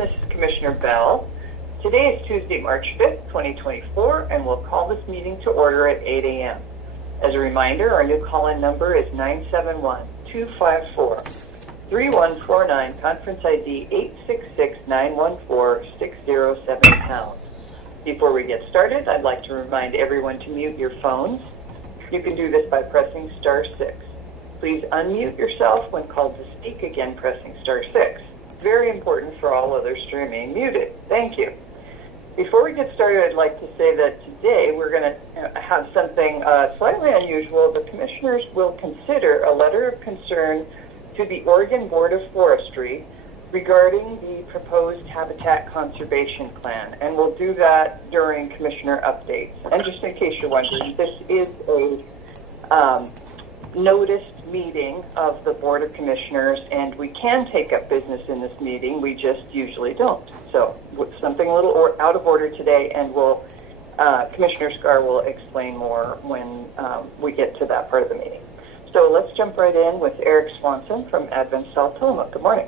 This is Commissioner Bell. Today is Tuesday, March 5th, 2024, and we'll call this meeting to order at 8 a.m. As a reminder, our new call-in number is 971-254-3149, conference ID 866-914-607#. Before we get started, I'd like to remind everyone to mute your phones. You can do this by pressing star 6. Please unmute yourself when called to speak, again pressing star 6. Very important for all others to remain muted. Thank you. Before we get started, I'd like to say that today we're going to have something slightly unusual. The commissioners will consider a letter of concern to the Oregon Board of Forestry regarding the proposed habitat conservation plan, and we'll do that during commissioner updates. And just in case you're wondering, this is a noticed meeting of the Board of Commissioners, and we can take up business in this meeting, we just usually don't. So something a little out of order today, and we'll Commissioner Scar will explain more when we get to that part of the meeting. So let's jump right in with Eric Swanson from Advent South Tillamook. Good morning.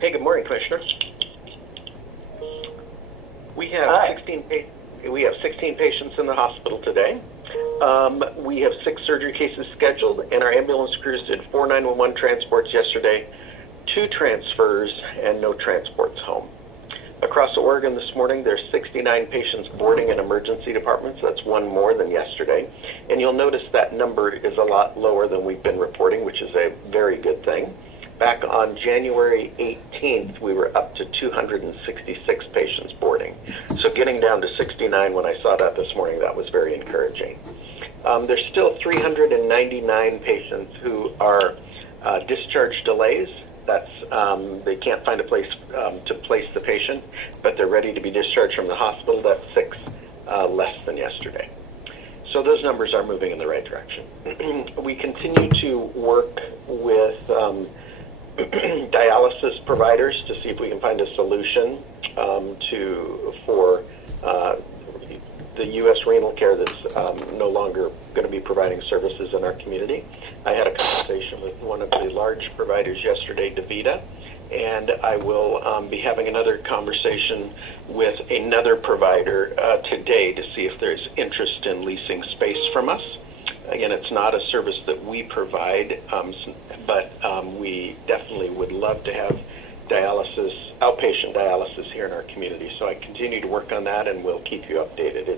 Hey, good morning, Commissioner. We have 16 patients in the hospital today. We have 6 surgery cases scheduled, and our ambulance crews did 4 911 transports yesterday, 2 transfers, and no transports home. Across Oregon this morning, there's 69 patients boarding in emergency departments. That's 1 more than yesterday. And you'll notice that number is a lot lower than we've been reporting, which is a very good thing. Back on January 18th, we were up to 266 patients boarding. So getting down to 69 when I saw that this morning, that was very encouraging. There's still 399 patients who are discharge delays. That's they can't find a place to place the patient, but they're ready to be discharged from the hospital. That's 6 less than yesterday. So those numbers are moving in the right direction. We continue to work with dialysis providers to see if we can find a solution for the U.S. Renal Care that's no longer going to be providing services in our community. I had a conversation with one of the large providers yesterday, DaVita, and I will be having another conversation with another provider today to see if there's interest in leasing space from us. Again, it's not a service that we provide, but we definitely would love to have outpatient dialysis here in our community. So I continue to work on that, and we'll keep you updated.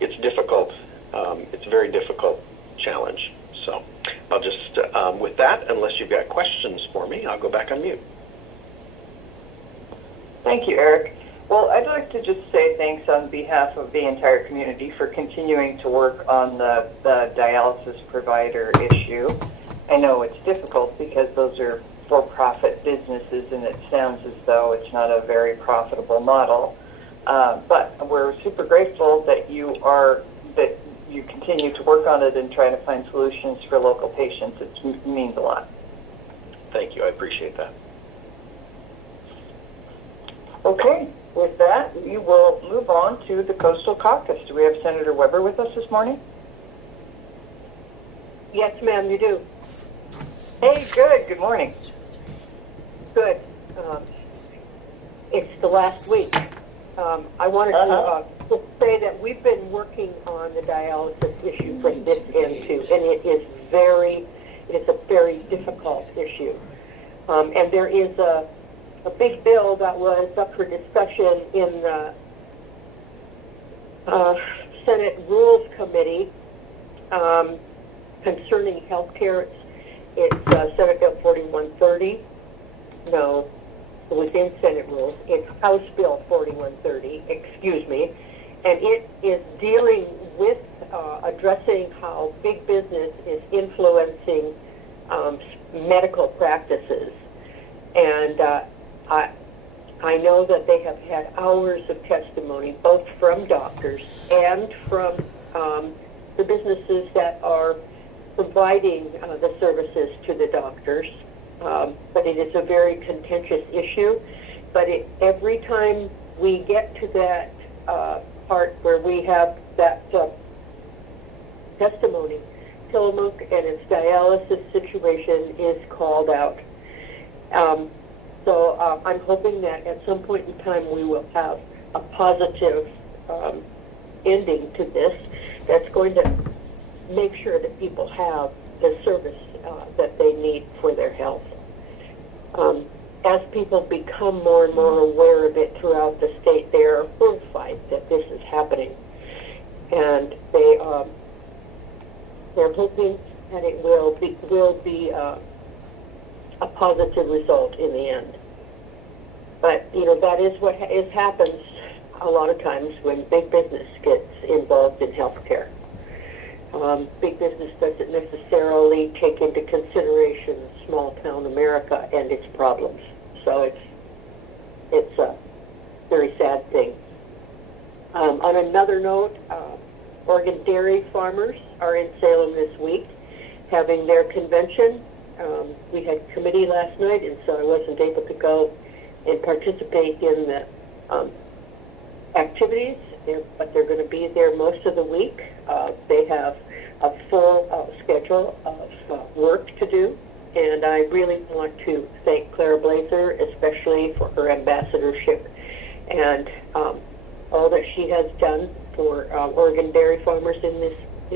It's difficult. It's a very difficult challenge. So I'll just, with that, unless you've got questions for me, I'll go back on mute. Thank you, Eric. Well, I'd like to just say thanks on behalf of the entire community for continuing to work on the dialysis provider issue. I know it's difficult because those are for-profit businesses, and it sounds as though it's not a very profitable model. But we're super grateful that you continue to work on it and try to find solutions for local patients. It means a lot. Thank you. I appreciate that. Okay. With that, we will move on to the Coastal Caucus. Do we have Senator Weber with us this morning? Yes, ma'am, you do. Hey, good. Good morning. Good. It's the last week. I wanted to say that we've been working on the dialysis issue from this end too, and it is a very difficult issue. And there is a big bill that was up for discussion in the Senate Rules Committee concerning health care. It's Senate Bill 4130. No, it was in Senate Rules. It's House Bill 4130, excuse me. And it is dealing with addressing how big business is influencing medical practices. And I know that they have had hours of testimony, both from doctors and from the businesses that are providing the services to the doctors. But it is a very contentious issue. But every time we get to that part where we have that testimony, Tillamook and its dialysis situation is called out. So I'm hoping that at some point in time we will have a positive ending to this that's going to make sure that people have the service that they need for their health. As people become more and more aware of it throughout the state, they are horrified that this is happening. And they're hoping that it will be a positive result in the end. But that is what happens a lot of times when big business gets involved in healthcare. Big business doesn't necessarily take into consideration small town America and its problems. So it's a very sad thing. On another note, Oregon dairy farmers are in Salem this week having their convention. We had committee last night, and so I wasn't able to go and participate in the activities, but they're going to be there most of the week. They have a full schedule of work to do, and I really want to thank Clara Blazer, especially for her ambassadorship and all that she has done for Oregon dairy farmers in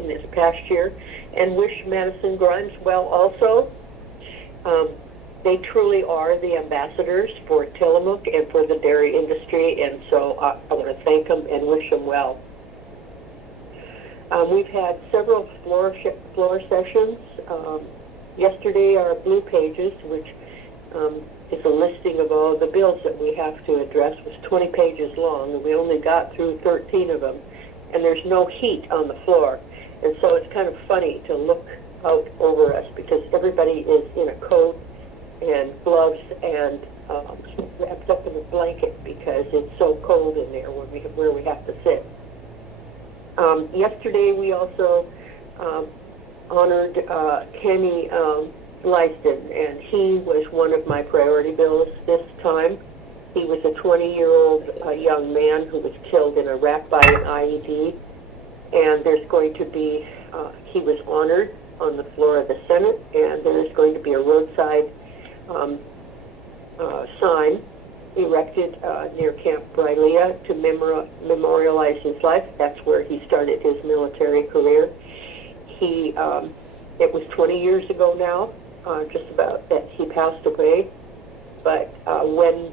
this past year, and wish Madison Grimes well also. They truly are the ambassadors for Tillamook and for the dairy industry, and so I want to thank them and wish them well. We've had several floor sessions. Yesterday, our Blue Pages, which is a listing of all the bills that we have to address, was 20 pages long, and we only got through 13 of them, and there's no heat on the floor. And so it's kind of funny to look out over us because everybody is in a coat and gloves and wrapped up in a blanket because it's so cold in there where we have to sit. Yesterday we also honored Kenny Lyston, and he was one of my priority bills this time. He was a 20-year-old young man who was killed in Iraq by an IED, and there's going to be, he was honored on the floor of the Senate, and there is going to be a roadside sign erected near Camp Brylea to memorialize his life. That's where he started his military career. It was 20 years ago now, just about, that he passed away. But when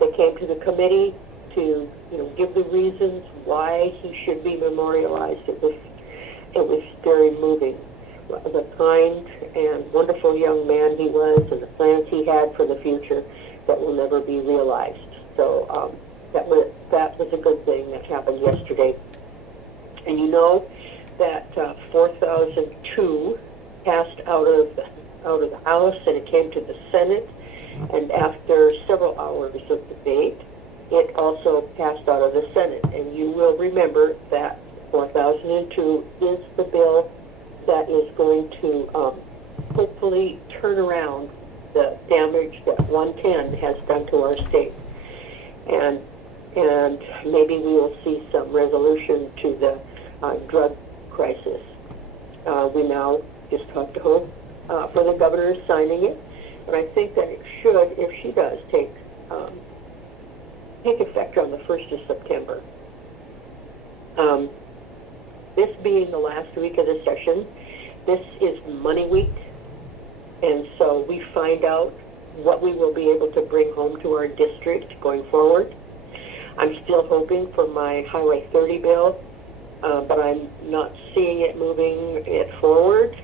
they came to the committee to give the reasons why he should be memorialized, it was very moving. The kind and wonderful young man he was, and the plans he had for the future that will never be realized. So that was a good thing that happened yesterday. And that 4002 passed out of the House, and it came to the Senate, and after several hours of debate, it also passed out of the Senate. And you will remember that 4002 is the bill that is going to hopefully turn around the damage that 110 has done to our state. And maybe we will see some resolution to the drug crisis. We now just have to hope for the governor signing it, and I think that it should, if she does, take effect on the 1st of September. This being the last week of the session, this is Money Week, and so we find out what we will be able to bring home to our district going forward. I'm still hoping for my Highway 30 bill, but I'm not seeing it moving it forward.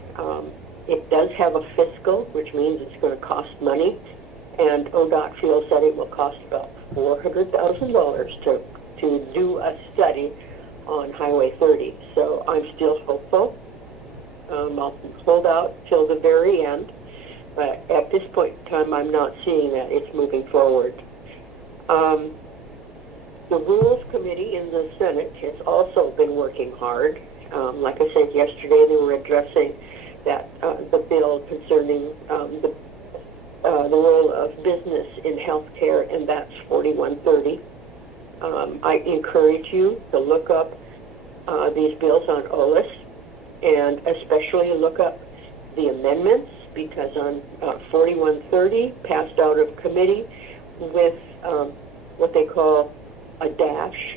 It does have a fiscal, which means it's going to cost money, and ODOT feels that it will cost about $400,000 to do a study on Highway 30. So I'm still hopeful. I'll hold out till the very end, but at this point in time, I'm not seeing that it's moving forward. The Rules Committee in the Senate has also been working hard. Like I said yesterday, they were addressing that the bill concerning the role of business in healthcare, and that's 4130. I encourage you to look up these bills on OLIS, and especially look up the amendments, because on 4130 passed out of committee with what they call a dash,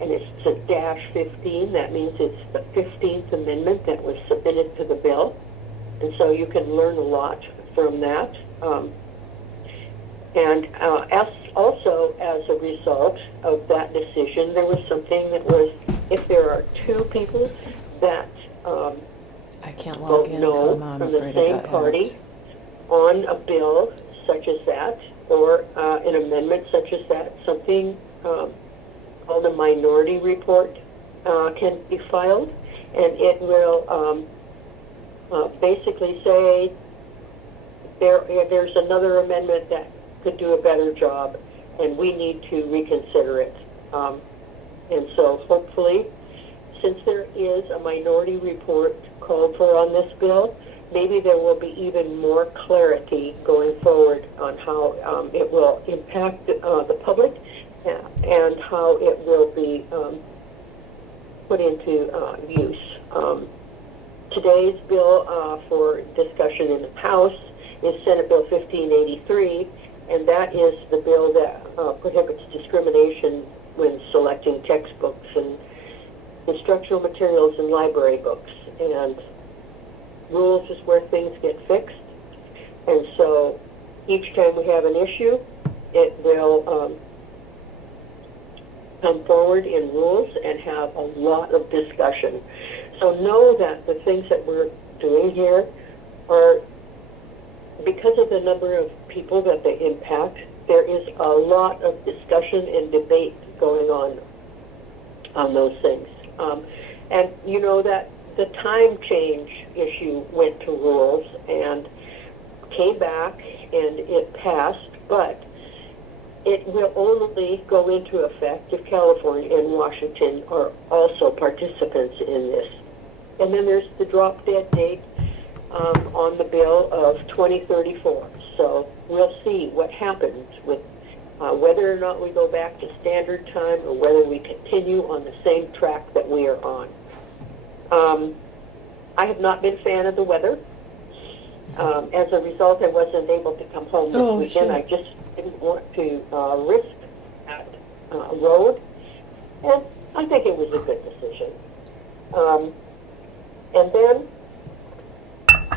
and it's a dash 15. That means it's the 15th amendment that was submitted to the bill, and so you can learn a lot from that. Also, as a result of that decision, there was something that was, if there are two people that I can't log vote in. no I'm from the afraid same I got party hacked. on a bill such as that, or an amendment such as that, something called a minority report can be filed, and it will basically say there's another amendment that could do a better job, and we need to reconsider it. And so hopefully, since there is a minority report called for on this bill, maybe there will be even more clarity going forward on how it will impact the public and how it will be put into use. Today's bill for discussion in the House is Senate Bill 1583, and that is the bill that prohibits discrimination when selecting textbooks and instructional materials and library books. And rules is where things get fixed. And so each time we have an issue, it will come forward in rules and have a lot of discussion. So know that the things that we're doing here are, because of the number of people that they impact, there is a lot of discussion and debate going on those things. And you know that the time change issue went to rules and came back and it passed, but it will only go into effect if California and Washington are also participants in this. And then there's the drop dead date on the bill of 2034. So we'll see what happens with whether or not we go back to standard time or whether we continue on the same track that we are on. I have not been a fan of the weather. As a result, I wasn't able to come home this weekend. Sure. I just didn't want to risk that road, and I think it was a good decision. And then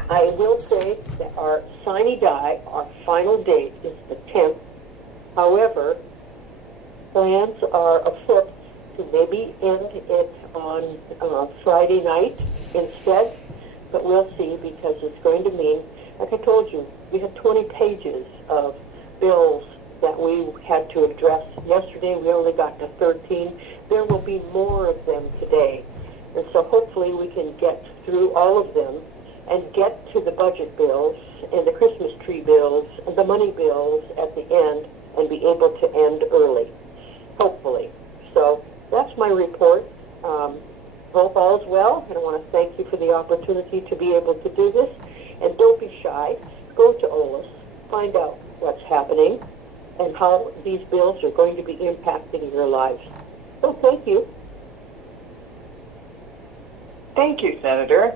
I will say that our sine die, our final date, is the 10th. However, plans are afoot to maybe end it on Friday night instead, but we'll see, because it's going to mean, like I told you, we had 20 pages of bills that we had to address yesterday. We only got to 13. There will be more of them today. And so hopefully we can get through all of them and get to the budget bills and the Christmas tree bills and the money bills at the end and be able to end early, hopefully. So that's my report. Hope all's well, and I want to thank you for the opportunity to be able to do this. And don't be shy. Go to OLAS, find out what's happening and how these bills are going to be impacting your lives. So thank you. Thank you, Senator.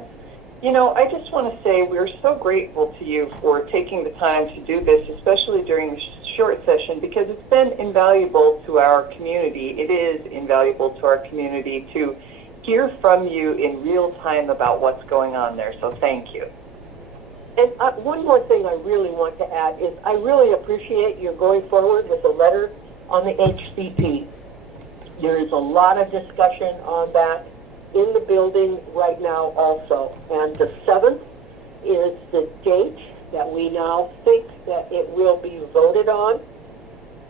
You know, I just want to say we're so grateful to you for taking the time to do this, especially during the short session, because it's been invaluable to our community. It is invaluable to our community to hear from you in real time about what's going on there. So thank you. And one more thing I really want to add is I really appreciate your going forward with a letter on the HCP. There is a lot of discussion on that in the building right now also. And the 7th is the date that we now think that it will be voted on.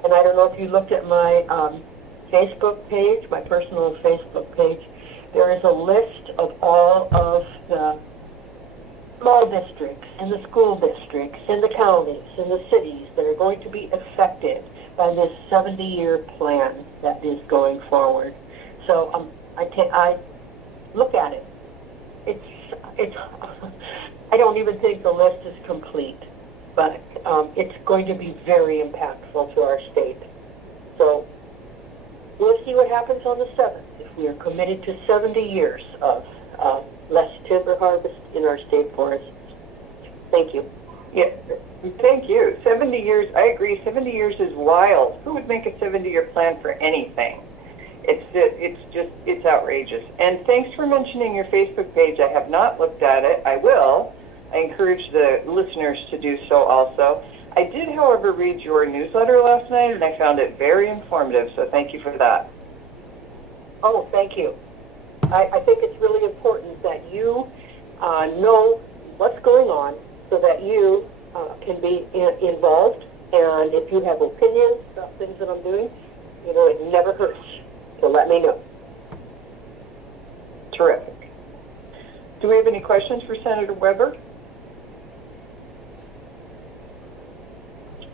And I don't know if you looked at my Facebook page, my personal Facebook page. There is a list of all of the small districts and the school districts and the counties and the cities that are going to be affected by this 70-year plan that is going forward. So I look at it. It's I don't even think the list is complete, but it's going to be very impactful to our state. So we'll see what happens on the 7th. If we are committed to 70 years of less timber harvest in our state forests. Thank you. Yeah, thank you. 70 years, I agree, 70 years is wild. Who would make a 70-year plan for anything? It's outrageous. And thanks for mentioning your Facebook page. I have not looked at it. I will. I encourage the listeners to do so also. I did, however, read your newsletter last night, and I found it very informative, so thank you for that. Oh, thank you. I think it's really important that you know what's going on so that you can be involved. And if you have opinions about things that I'm doing, you know, it never hurts. So let me know. Terrific. Do we have any questions for Senator Weber?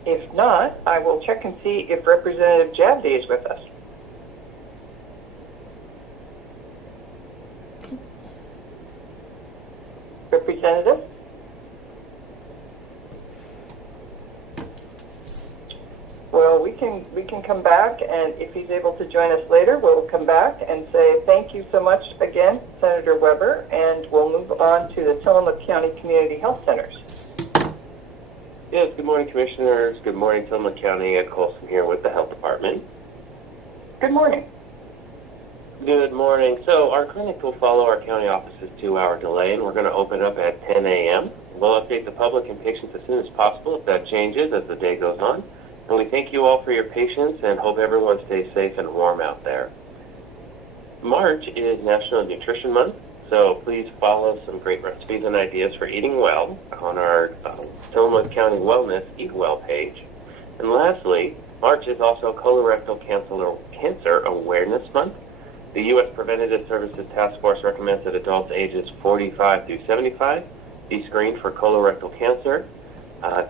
If not, I will check and see if Representative Javdi is with us. Representative? Well, we can come back, and if he's able to join us later, we'll come back and say thank you so much again, Senator Weber, and we'll move on to the Tillamook County Community Health Centers. Yes, good morning, Commissioners. Good morning, Tillamook County. Ed Colson here with the Health Department. Good morning. Good morning. So our clinic will follow our county office's 2-hour delay, and we're going to open up at 10 a.m. We'll update the public and patients as soon as possible if that changes as the day goes on. And we thank you all for your patience and hope everyone stays safe and warm out there. March is National Nutrition Month, so please follow some great recipes and ideas for eating well on our Tillamook County Wellness Eat Well page. And lastly, March is also Colorectal Cancer Awareness Month. The U.S. Preventative Services Task Force recommends that adults ages 45 through 75 be screened for colorectal cancer.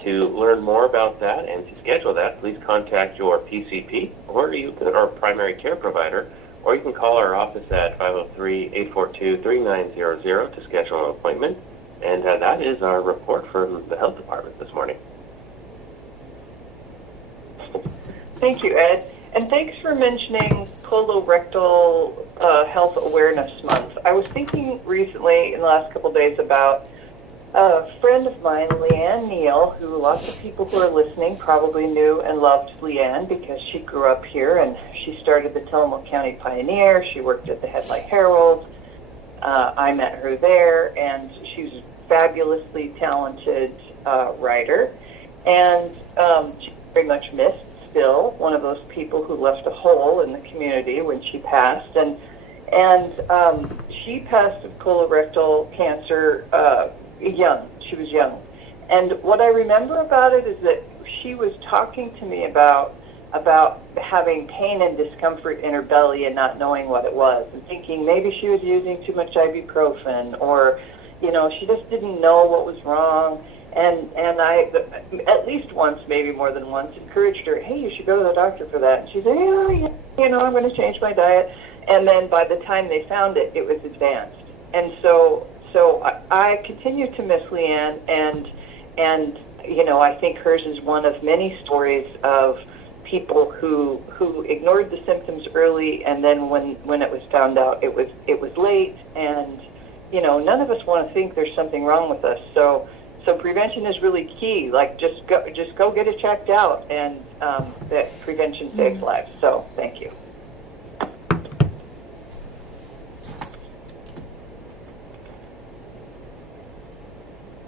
To learn more about that and to schedule that, please contact your PCP or our primary care provider, or you can call our office at 503-842-3900 to schedule an appointment. And that is our report from the Health Department this morning. Thank you, Ed. And thanks for mentioning Colorectal Health Awareness Month. I was thinking recently in the last couple of days about a friend of mine, Leanne Neal, who lots of people who are listening probably knew and loved Leanne because she grew up here and she started the Tillamook County Pioneer. She worked at the Headlight Herald. I met her there, and she's a fabulously talented writer. And she's very much missed still, one of those people who left a hole in the community when she passed. And she passed of colorectal cancer young. She was young. And what I remember about it is that she was talking to me about having pain and discomfort in her belly and not knowing what it was, and thinking maybe she was using too much ibuprofen, or, you know, she just didn't know what was wrong. And I, at least once, maybe more than once, encouraged her, hey, you should go to the doctor for that. And she said, yeah, you know, I'm going to change my diet. And then by the time they found it, it was advanced. And so I continue to miss Leanne, and you know, I think hers is one of many stories of people who ignored the symptoms early, and then when it was found out, it was late. And you know, none of us want to think there's something wrong with us. So prevention is really key. Like just go get it checked out, and that prevention saves lives. So thank you.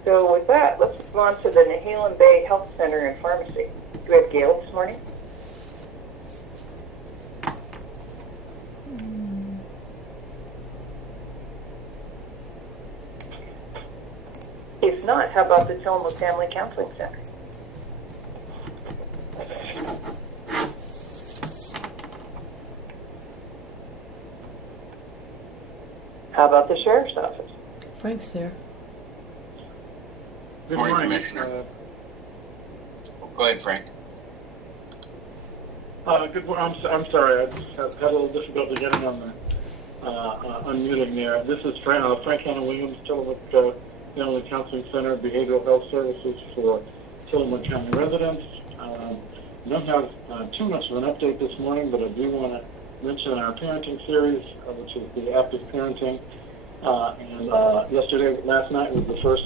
So with that, let's move on to the Nehalem Bay Health Center and Pharmacy. Do we have Gail this morning? If not, how about the Tillamook Family Counseling Center? How about the Sheriff's Office? Frank's there. Good morning, Commissioner. Go ahead, Frank. Good morning. I'm sorry. I just had a little difficulty getting on the unmuting there. This is Frank Hanna Williams, Tillamook Family Counseling Center, Behavioral Health Services for Tillamook County residents. I don't have too much of an update this morning, but I do want to mention our parenting series, which is the Active Parenting. And last night was the first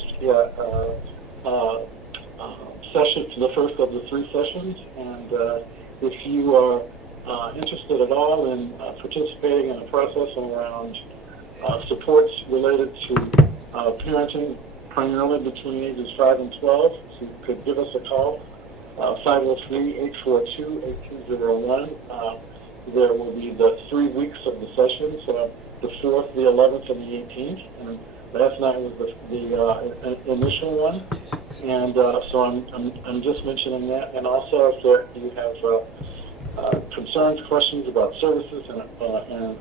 session, the first of the 3 sessions. And if you are interested at all in participating in a process around supports related to parenting, primarily between ages 5 and 12, so you could give us a call, 503-842-8201. There will be the 3 weeks of the sessions, the 4th, the 11th, and the 18th. And last night was the initial one. And so I'm just mentioning that. And also, if you have concerns, questions about services and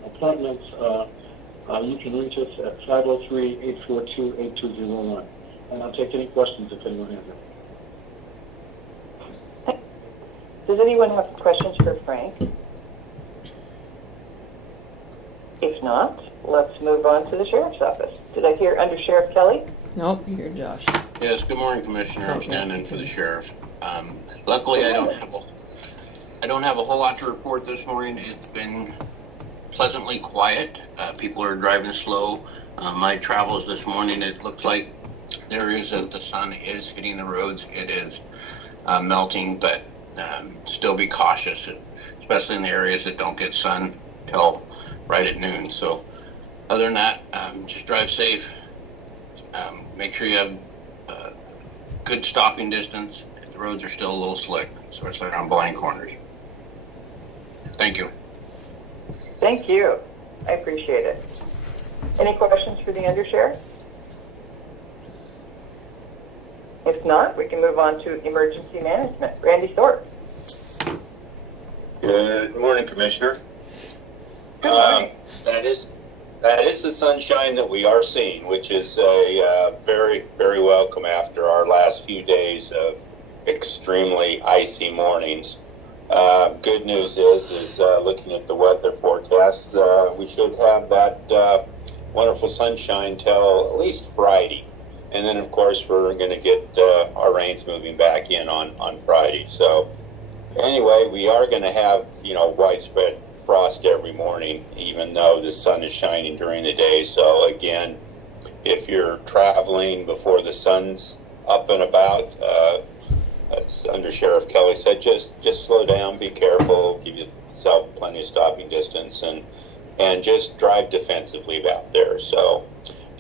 appointments, you can reach us at 503-842-8201. And I'll take any questions if anyone has any. Does anyone have questions for Frank? If not, let's move on to the Sheriff's Office. Did I hear Under Sheriff Kelly? Nope, you're Josh. Yes, good morning, Commissioner. I'm standing in for the sheriff. Luckily, I don't have a whole lot to report this morning. It's been pleasantly quiet. People are driving slow. My travels this morning, it looks like the sun is hitting the roads. It is melting, but still be cautious, especially in the areas that don't get sun till right at noon. So other than that, just drive safe. Make sure you have good stopping distance. The roads are still a little slick, especially around blind corners. Thank you. Thank you. I appreciate it. Any questions for the Undersheriff? If not, we can move on to emergency management. Randy Thorpe. Good morning, Commissioner. Good morning. That is the sunshine that we are seeing, which is a very, very welcome after our last few days of extremely icy mornings. Good news is looking at the weather forecast, we should have that wonderful sunshine till at least Friday. And then, of course, we're going to get our rains moving back in on Friday. So anyway, we are going to have, widespread frost every morning, even though the sun is shining during the day. So again, if you're traveling before the sun's up and about, as Under Sheriff Kelly said, just slow down, be careful, give yourself plenty of stopping distance, and just drive defensively out there. So,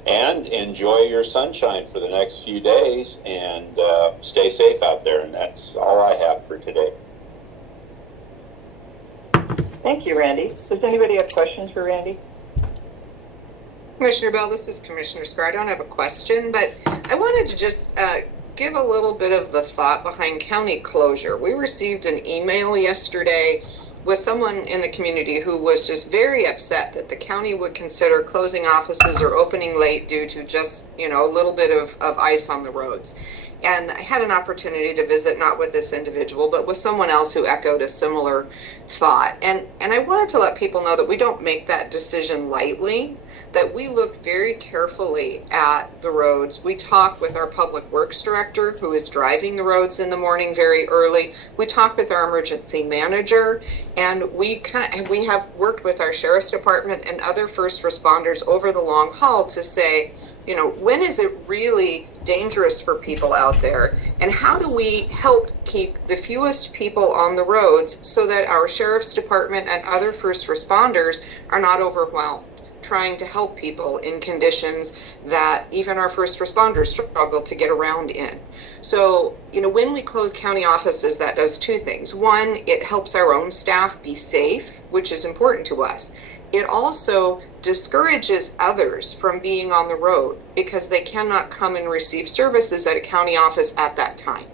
and enjoy your sunshine for the next few days, and stay safe out there. And that's all I have for today. Thank you, Randy. Does anybody have questions for Randy? Commissioner Bell, this is Commissioner Scar. I don't have a question, but I wanted to just give a little bit of the thought behind county closure. We received an email yesterday with someone in the community who was just very upset that the county would consider closing offices or opening late due to just, a little bit of ice on the roads. And I had an opportunity to visit, not with this individual, but with someone else who echoed a similar thought. And I wanted to let people know that we don't make that decision lightly, that we look very carefully at the roads. We talk with our public works director, who is driving the roads in the morning very early. We talk with our emergency manager, and we have worked with our sheriff's department and other first responders over the long haul to say, when is it really dangerous for people out there, and how do we help keep the fewest people on the roads so that our sheriff's department and other first responders are not overwhelmed trying to help people in conditions that even our first responders struggle to get around in. So, when we close county offices, that does two things. One, it helps our own staff be safe, which is important to us. It also discourages others from being on the road because they cannot come and receive services at a county office at that time.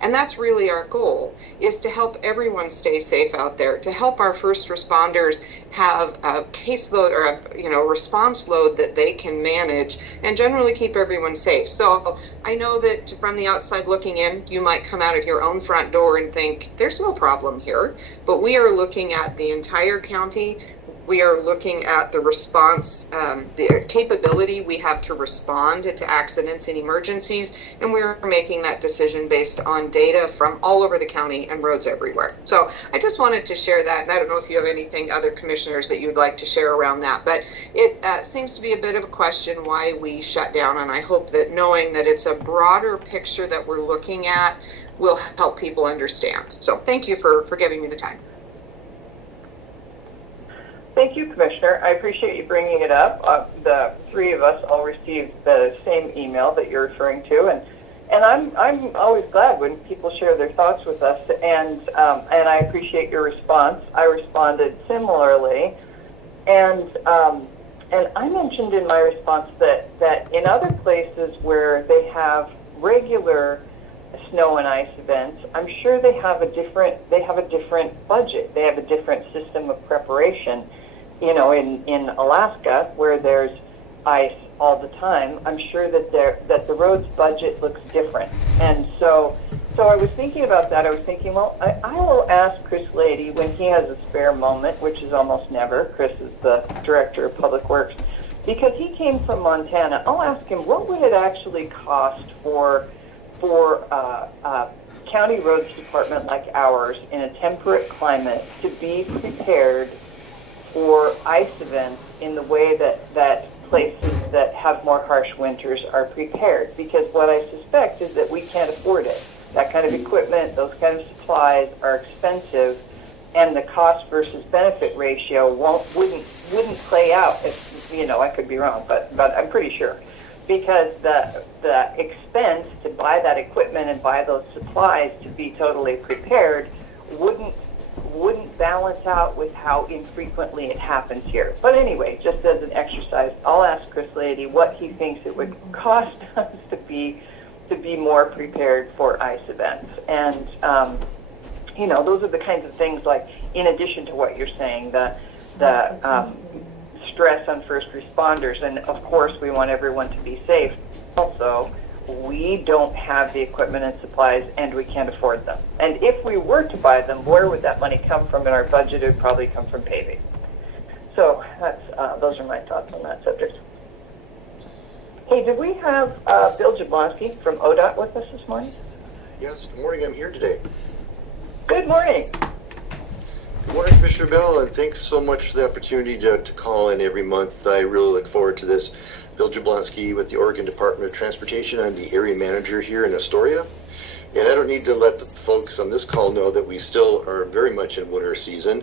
And that's really our goal, is to help everyone stay safe out there, to help our first responders have a caseload or a response load that they can manage and generally keep everyone safe. So I know that from the outside looking in, you might come out of your own front door and think there's no problem here, but we are looking at the entire county. We are looking at the response, the capability we have to respond to accidents and emergencies, and we're making that decision based on data from all over the county and roads everywhere. So I just wanted to share that, and I don't know if you have anything, other commissioners, that you'd like to share around that, but it seems to be a bit of a question why we shut down, and I hope that knowing that it's a broader picture that we're looking at will help people understand. So thank you for giving me the time. Thank you, Commissioner. I appreciate you bringing it up. The three of us all received the same email that you're referring to, and I'm always glad when people share their thoughts with us, and I appreciate your response. I responded similarly, and I mentioned in my response that in other places where they have regular snow and ice events, I'm sure they have a different budget. They have a different system of preparation. You know, in Alaska, where there's ice all the time, I'm sure that the roads budget looks different. And so I was thinking about that. I was thinking, well, I will ask Chris Lady when he has a spare moment, which is almost never. Chris is the Director of Public Works. Because he came from Montana, I'll ask him, what would it actually cost for a county roads department like ours in a temperate climate to be prepared for ice events in the way that places that have more harsh winters are prepared? Because what I suspect is that we can't afford it. That kind of equipment, those kind of supplies are expensive, and the cost versus benefit ratio wouldn't play out. If, you know, I could be wrong, but I'm pretty sure. Because the expense to buy that equipment and buy those supplies to be totally prepared wouldn't balance out with how infrequently it happens here. But anyway, just as an exercise, I'll ask Chris Lady what he thinks it would cost us to be more prepared for ice events. And you know, those are the kinds of things, like, in addition to what you're saying, the stress on first responders, and of course we want everyone to be safe. Also, we don't have the equipment and supplies, and we can't afford them. And if we were to buy them, where would that money come from in our budget? It would probably come from paving. So those are my thoughts on that subject. Hey, did we have Bill Jablonski from ODOT with us this morning? Yes, good morning. I'm here today. Good morning. Good morning, Commissioner Bell, and thanks so much for the opportunity to call in every month. I really look forward to this. Bill Jablonski with the Oregon Department of Transportation. I'm the area manager here in Astoria. And I don't need to let the folks on this call know that we still are very much in winter season.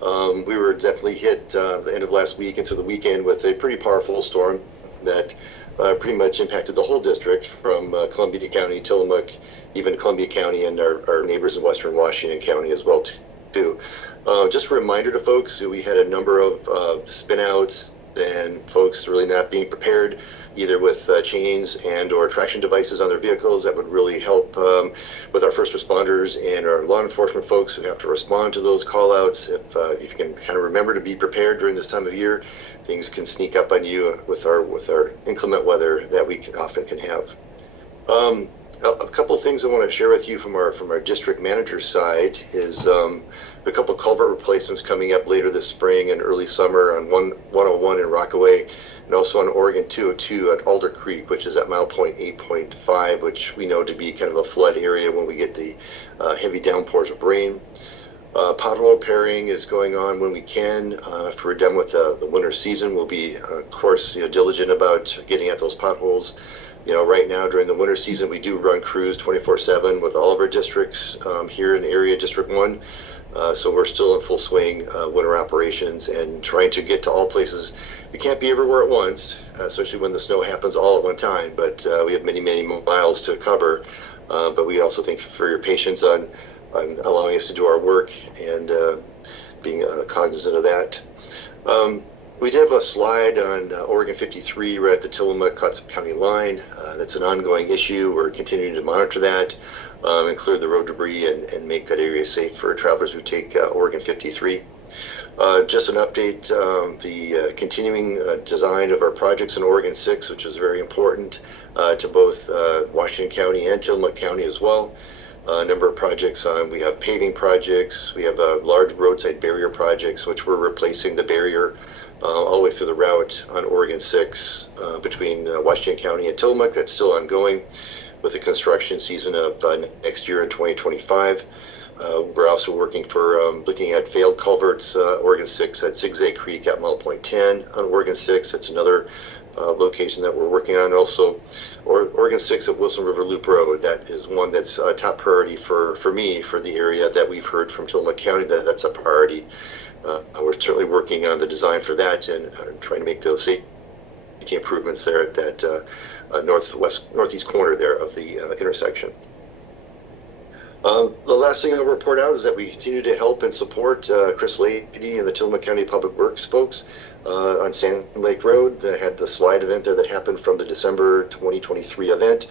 We were definitely hit the end of last week and through the weekend with a pretty powerful storm that pretty much impacted the whole district from Columbia County, Tillamook, even Columbia County, and our neighbors in Western Washington County as well too. Just a reminder to folks, we had a number of spin-outs and folks really not being prepared either with chains and or traction devices on their vehicles. That would really help with our first responders and our law enforcement folks who have to respond to those call-outs. If you can kind of remember to be prepared during this time of year, things can sneak up on you with our inclement weather that we often can have. A couple of things I want to share with you from our district manager's side is a couple of culvert replacements coming up later this spring and early summer on 101 in Rockaway, and also on Oregon 202 at Alder Creek, which is at mile point 8.5, which we know to be kind of a flood area when we get the heavy downpours of rain. Pothole repairing is going on when we can. After we're done with the winter season, we'll be, of course, diligent about getting at those potholes. Right now during the winter season, we do run crews 24/7 with all of our districts here in the area, District 1. So we're still in full swing winter operations and trying to get to all places. We can't be everywhere at once, especially when the snow happens all at one time, but we have many, many miles to cover. But we also thank you for your patience on allowing us to do our work and being cognizant of that. We did have a slide on Oregon 53 right at the Tillamook-Clatsop County line. That's an ongoing issue. We're continuing to monitor that and clear the road debris and make that area safe for travelers who take Oregon 53. Just an update, the continuing design of our projects in Oregon 6, which is very important to both Washington County and Tillamook County as well. a number of projects on. We have paving projects. We have large roadside barrier projects, which we're replacing the barrier all the way through the route on Oregon 6 between Washington County and Tillamook. That's still ongoing with the construction season of next year in 2025. We're also working for looking at failed culverts, Oregon 6 at Zigzag Creek at Mile Point 10 on Oregon 6. That's another location that we're working on. Also, Oregon 6 at Wilson River Loop Road. That is one that's a top priority for me, for the area that we've heard from Tillamook County. That's a priority. We're certainly working on the design for that and trying to make those safety improvements there at that northeast corner there of the intersection. The last thing I'll report out is that we continue to help and support Chris Lady and the Tillamook County Public Works folks on Sand Lake Road. They had the slide event there that happened from the December 2023 event.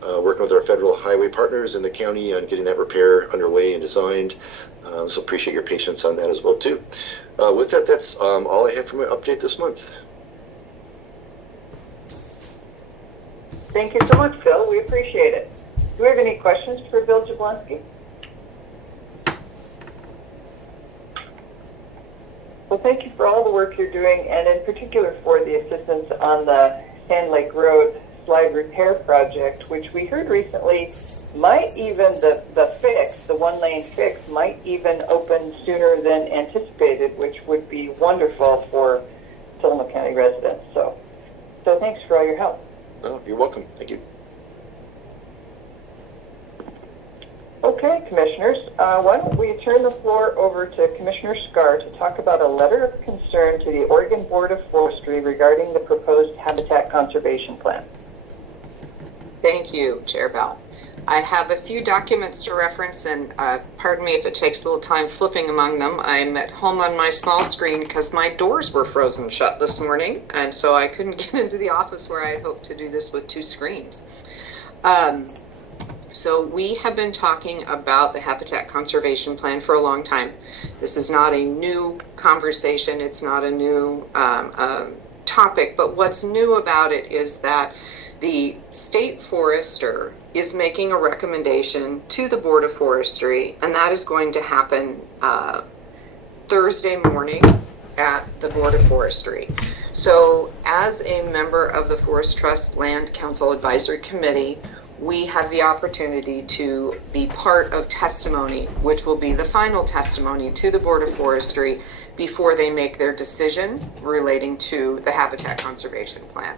Working with our federal highway partners in the county on getting that repair underway and designed. So appreciate your patience on that as well too. With that, that's all I have for my update this month. Thank you so much, Phil. We appreciate it. Do we have any questions for Bill Jablonski? Well, thank you for all the work you're doing, and in particular for the assistance on the Sand Lake Road slide repair project, which we heard recently might even, the one-lane fix might even open sooner than anticipated, which would be wonderful for Tillamook County residents. So thanks for all your help. Oh, you're welcome. Thank you. Okay, Commissioners, why don't we turn the floor over to Commissioner Scar to talk about a letter of concern to the Oregon Board of Forestry regarding the proposed habitat conservation plan. Thank you, Chair Bell. I have a few documents to reference, and pardon me if it takes a little time flipping among them. I'm at home on my small screen because my doors were frozen shut this morning, and so I couldn't get into the office where I had hoped to do this with two screens. So we have been talking about the Habitat Conservation Plan for a long time. This is not a new conversation. It's not a new topic, but what's new about it is that the state forester is making a recommendation to the Board of Forestry, and that is going to happen Thursday morning at the Board of Forestry. So as a member of the Forest Trust Land Council Advisory Committee, we have the opportunity to be part of testimony, which will be the final testimony to the Board of Forestry before they make their decision relating to the Habitat Conservation Plan.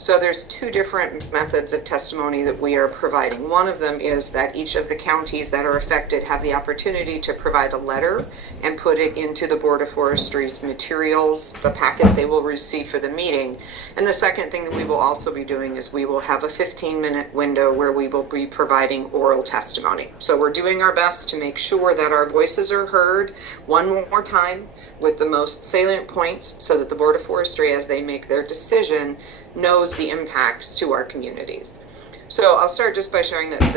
So there's two different methods of testimony that we are providing. One of them is that each of the counties that are affected have the opportunity to provide a letter and put it into the Board of Forestry's materials, the packet they will receive for the meeting. And the second thing that we will also be doing is we will have a 15-minute window where we will be providing oral testimony. So we're doing our best to make sure that our voices are heard one more time with the most salient points so that the Board of Forestry, as they make their decision, knows the impacts to our communities. So I'll start just by sharing that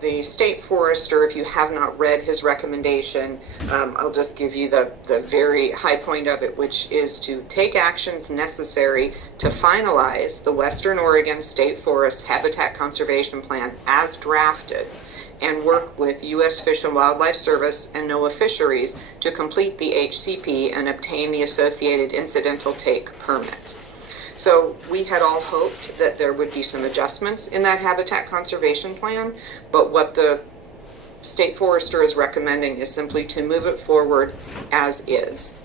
the state forester, if you have not read his recommendation, I'll just give you the very high point of it, which is to take actions necessary to finalize the Western Oregon State Forest Habitat Conservation Plan as drafted, and work with U.S. Fish and Wildlife Service and NOAA Fisheries to complete the HCP and obtain the associated incidental take permits. So we had all hoped that there would be some adjustments in that habitat conservation plan, but what the state forester is recommending is simply to move it forward as is.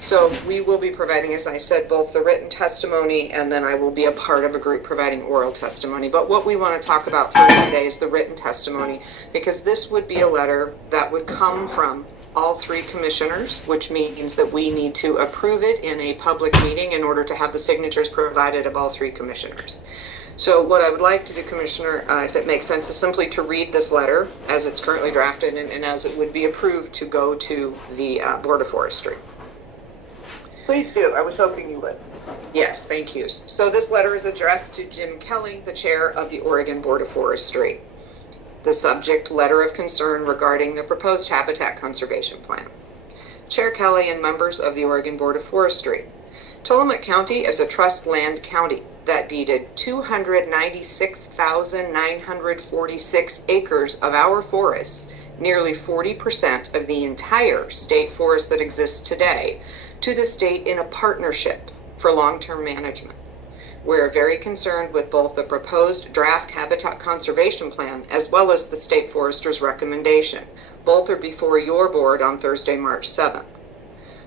So we will be providing, as I said, both the written testimony, and then I will be a part of a group providing oral testimony. But what we want to talk about first today is the written testimony, because this would be a letter that would come from all three commissioners, which means that we need to approve it in a public meeting in order to have the signatures provided of all three commissioners. So what I would like to do, Commissioner, if it makes sense, is simply to read this letter as it's currently drafted and as it would be approved to go to the Board of Forestry. Please do. I was hoping you would. Yes, thank you. So this letter is addressed to Jim Kelly, the chair of the Oregon Board of Forestry. The subject, letter of concern regarding the proposed habitat conservation plan. Chair Kelly and members of the Oregon Board of Forestry. Tullamarine County is a trust land county that deeded 296,946 acres of our forests, nearly 40% of the entire state forest that exists today, to the state in a partnership for long-term management. We're very concerned with both the proposed draft habitat conservation plan as well as the state forester's recommendation. Both are before your board on Thursday, March 7th.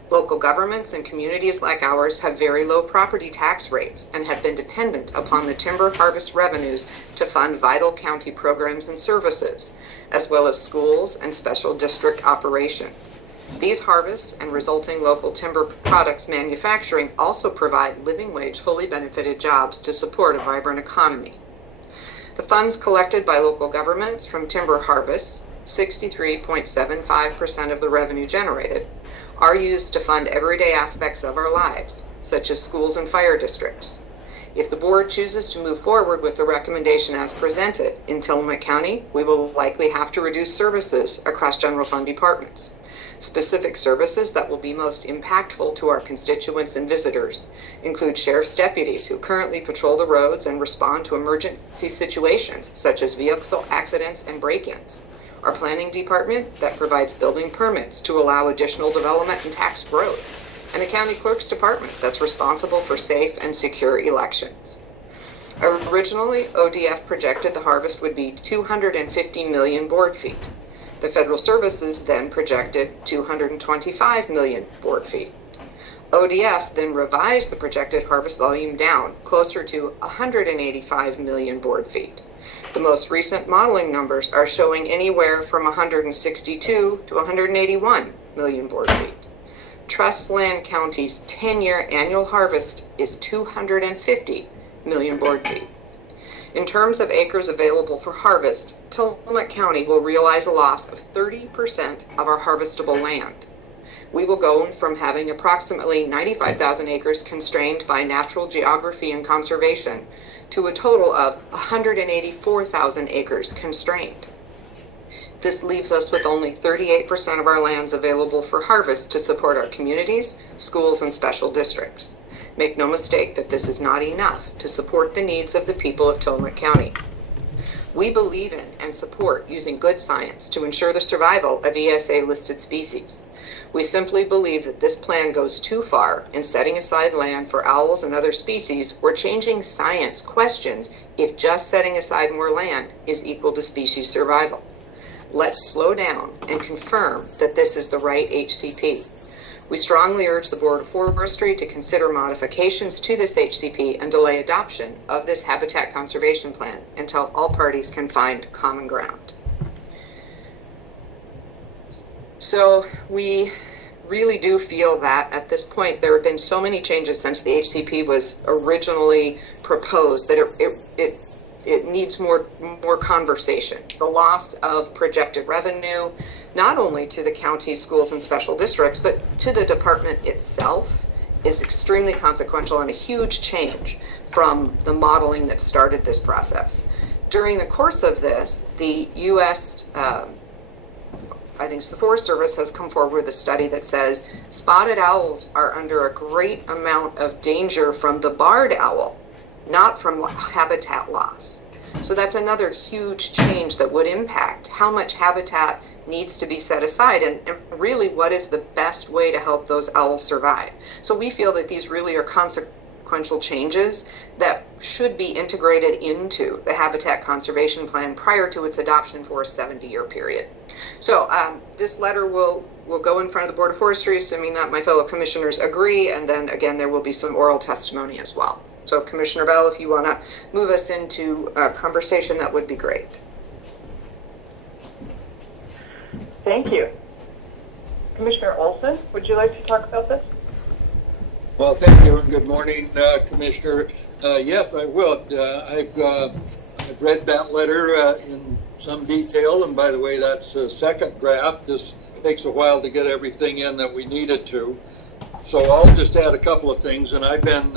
Local governments and communities like ours have very low property tax rates and have been dependent upon the timber harvest revenues to fund vital county programs and services, as well as schools and special district operations. These harvests and resulting local timber products manufacturing also provide living wage, fully benefited jobs to support a vibrant economy. The funds collected by local governments from timber harvests, 63.75% of the revenue generated, are used to fund everyday aspects of our lives, such as schools and fire districts. If the board chooses to move forward with the recommendation as presented in Tillamook County, we will likely have to reduce services across general fund departments. Specific services that will be most impactful to our constituents and visitors include sheriff's deputies who currently patrol the roads and respond to emergency situations such as vehicle accidents and break-ins. Our planning department that provides building permits to allow additional development and tax growth, and the county clerk's department that's responsible for safe and secure elections. Originally, ODF projected the harvest would be 250 million board feet. The federal services then projected 225 million board feet. ODF then revised the projected harvest volume down closer to 185 million board feet. The most recent modeling numbers are showing anywhere from 162 to 181 million board feet. Trust Land County's 10-year annual harvest is 250 million board feet. In terms of acres available for harvest, Tillamook County will realize a loss of 30% of our harvestable land. We will go from having approximately 95,000 acres constrained by natural geography and conservation to a total of 184,000 acres constrained. This leaves us with only 38% of our lands available for harvest to support our communities, schools, and special districts. Make no mistake that this is not enough to support the needs of the people of Tillamook County. We believe in and support using good science to ensure the survival of ESA-listed species. We simply believe that this plan goes too far in setting aside land for owls and other species where changing science questions if just setting aside more land is equal to species survival. Let's slow down and confirm that this is the right HCP. We strongly urge the Board of Forestry to consider modifications to this HCP and delay adoption of this habitat conservation plan until all parties can find common ground. So we really do feel that at this point there have been so many changes since the HCP was originally proposed that it needs more conversation. The loss of projected revenue, not only to the county, schools, and special districts, but to the department itself, is extremely consequential and a huge change from the modeling that started this process. During the course of this, the U.S. I think it's the Forest Service has come forward with a study that says spotted owls are under a great amount of danger from the barred owl, not from habitat loss. So that's another huge change that would impact how much habitat needs to be set aside and really what is the best way to help those owls survive. So we feel that these really are consequential changes that should be integrated into the Habitat Conservation Plan prior to its adoption for a 70-year period. So this letter will go in front of the Board of Forestry, assuming that my fellow commissioners agree, and then again there will be some oral testimony as well. So Commissioner Bell, if you want to move us into a conversation, that would be great. Thank you. Commissioner Olson, would you like to talk about this? Well, thank you and good morning, Commissioner. Yes, I will. I've read that letter in some detail, and by the way, that's a second draft. This takes a while to get everything in that we needed to. So I'll just add a couple of things, and I've been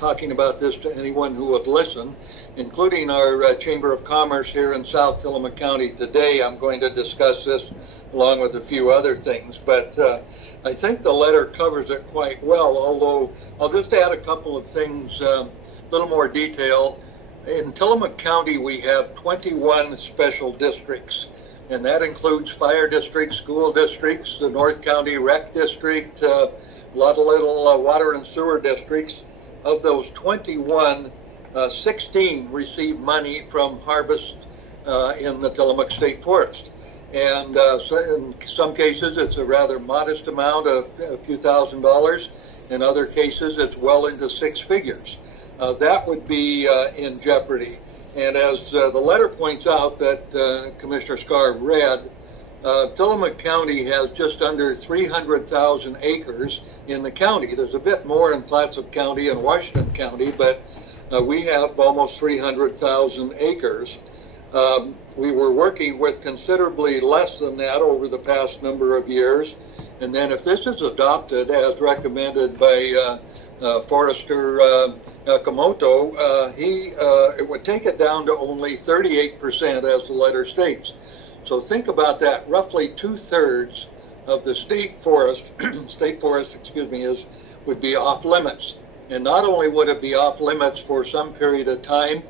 talking about this to anyone who would listen, including our Chamber of Commerce here in South Tillamook County today. I'm going to discuss this along with a few other things, but I think the letter covers it quite well, although I'll just add a couple of things, a little more detail. In Tillamook County, we have 21 special districts, and that includes fire districts, school districts, the North County Rec District, a lot of little water and sewer districts. Of those 21, 16 receive money from harvest in the Tillamook State Forest. And so in some cases, it's a rather modest amount of a few $1,000s. In other cases, it's well into six figures. That would be in jeopardy. And as the letter points out that Commissioner Scar read, Tillamook County has just under 300,000 acres in the county. There's a bit more in Clatsop County and Washington County, but we have almost 300,000 acres. We were working with considerably less than that over the past number of years. And then if this is adopted as recommended by Forester Nakamoto, it would take it down to only 38%, as the letter states. So think about that. Roughly 2/3 of the state forest, would be off limits. And not only would it be off limits for some period of time,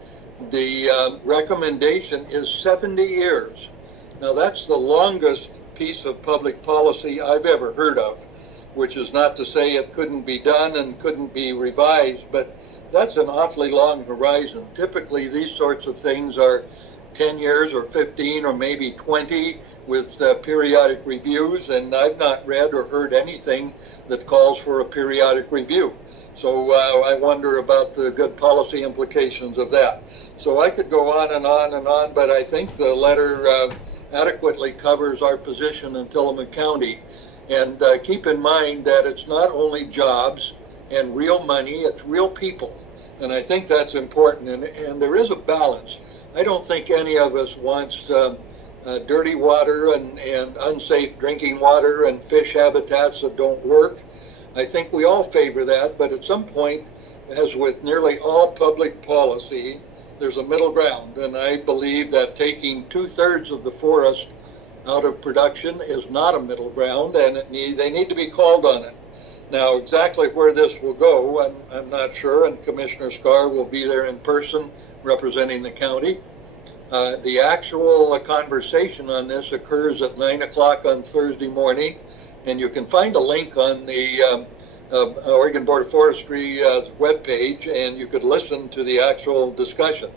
the recommendation is 70 years. Now that's the longest piece of public policy I've ever heard of, which is not to say it couldn't be done and couldn't be revised, but that's an awfully long horizon. Typically these sorts of things are 10 years or 15 or maybe 20 with periodic reviews, and I've not read or heard anything that calls for a periodic review. So I wonder about the good policy implications of that. So I could go on and on and on, but I think the letter adequately covers our position in Tillamook County. And keep in mind that it's not only jobs and real money, it's real people. And I think that's important. And there is a balance. I don't think any of us wants dirty water and unsafe drinking water and fish habitats that don't work. I think we all favor that, but at some point, as with nearly all public policy, there's a middle ground. And I believe that taking 2/3 of the forest out of production is not a middle ground, and they need to be called on it. Now, exactly where this will go, I'm not sure, and Commissioner Scar will be there in person representing the county. The actual conversation on this occurs at 9 o'clock on Thursday morning, and you can find a link on the Oregon Board of Forestry webpage, and you could listen to the actual discussion.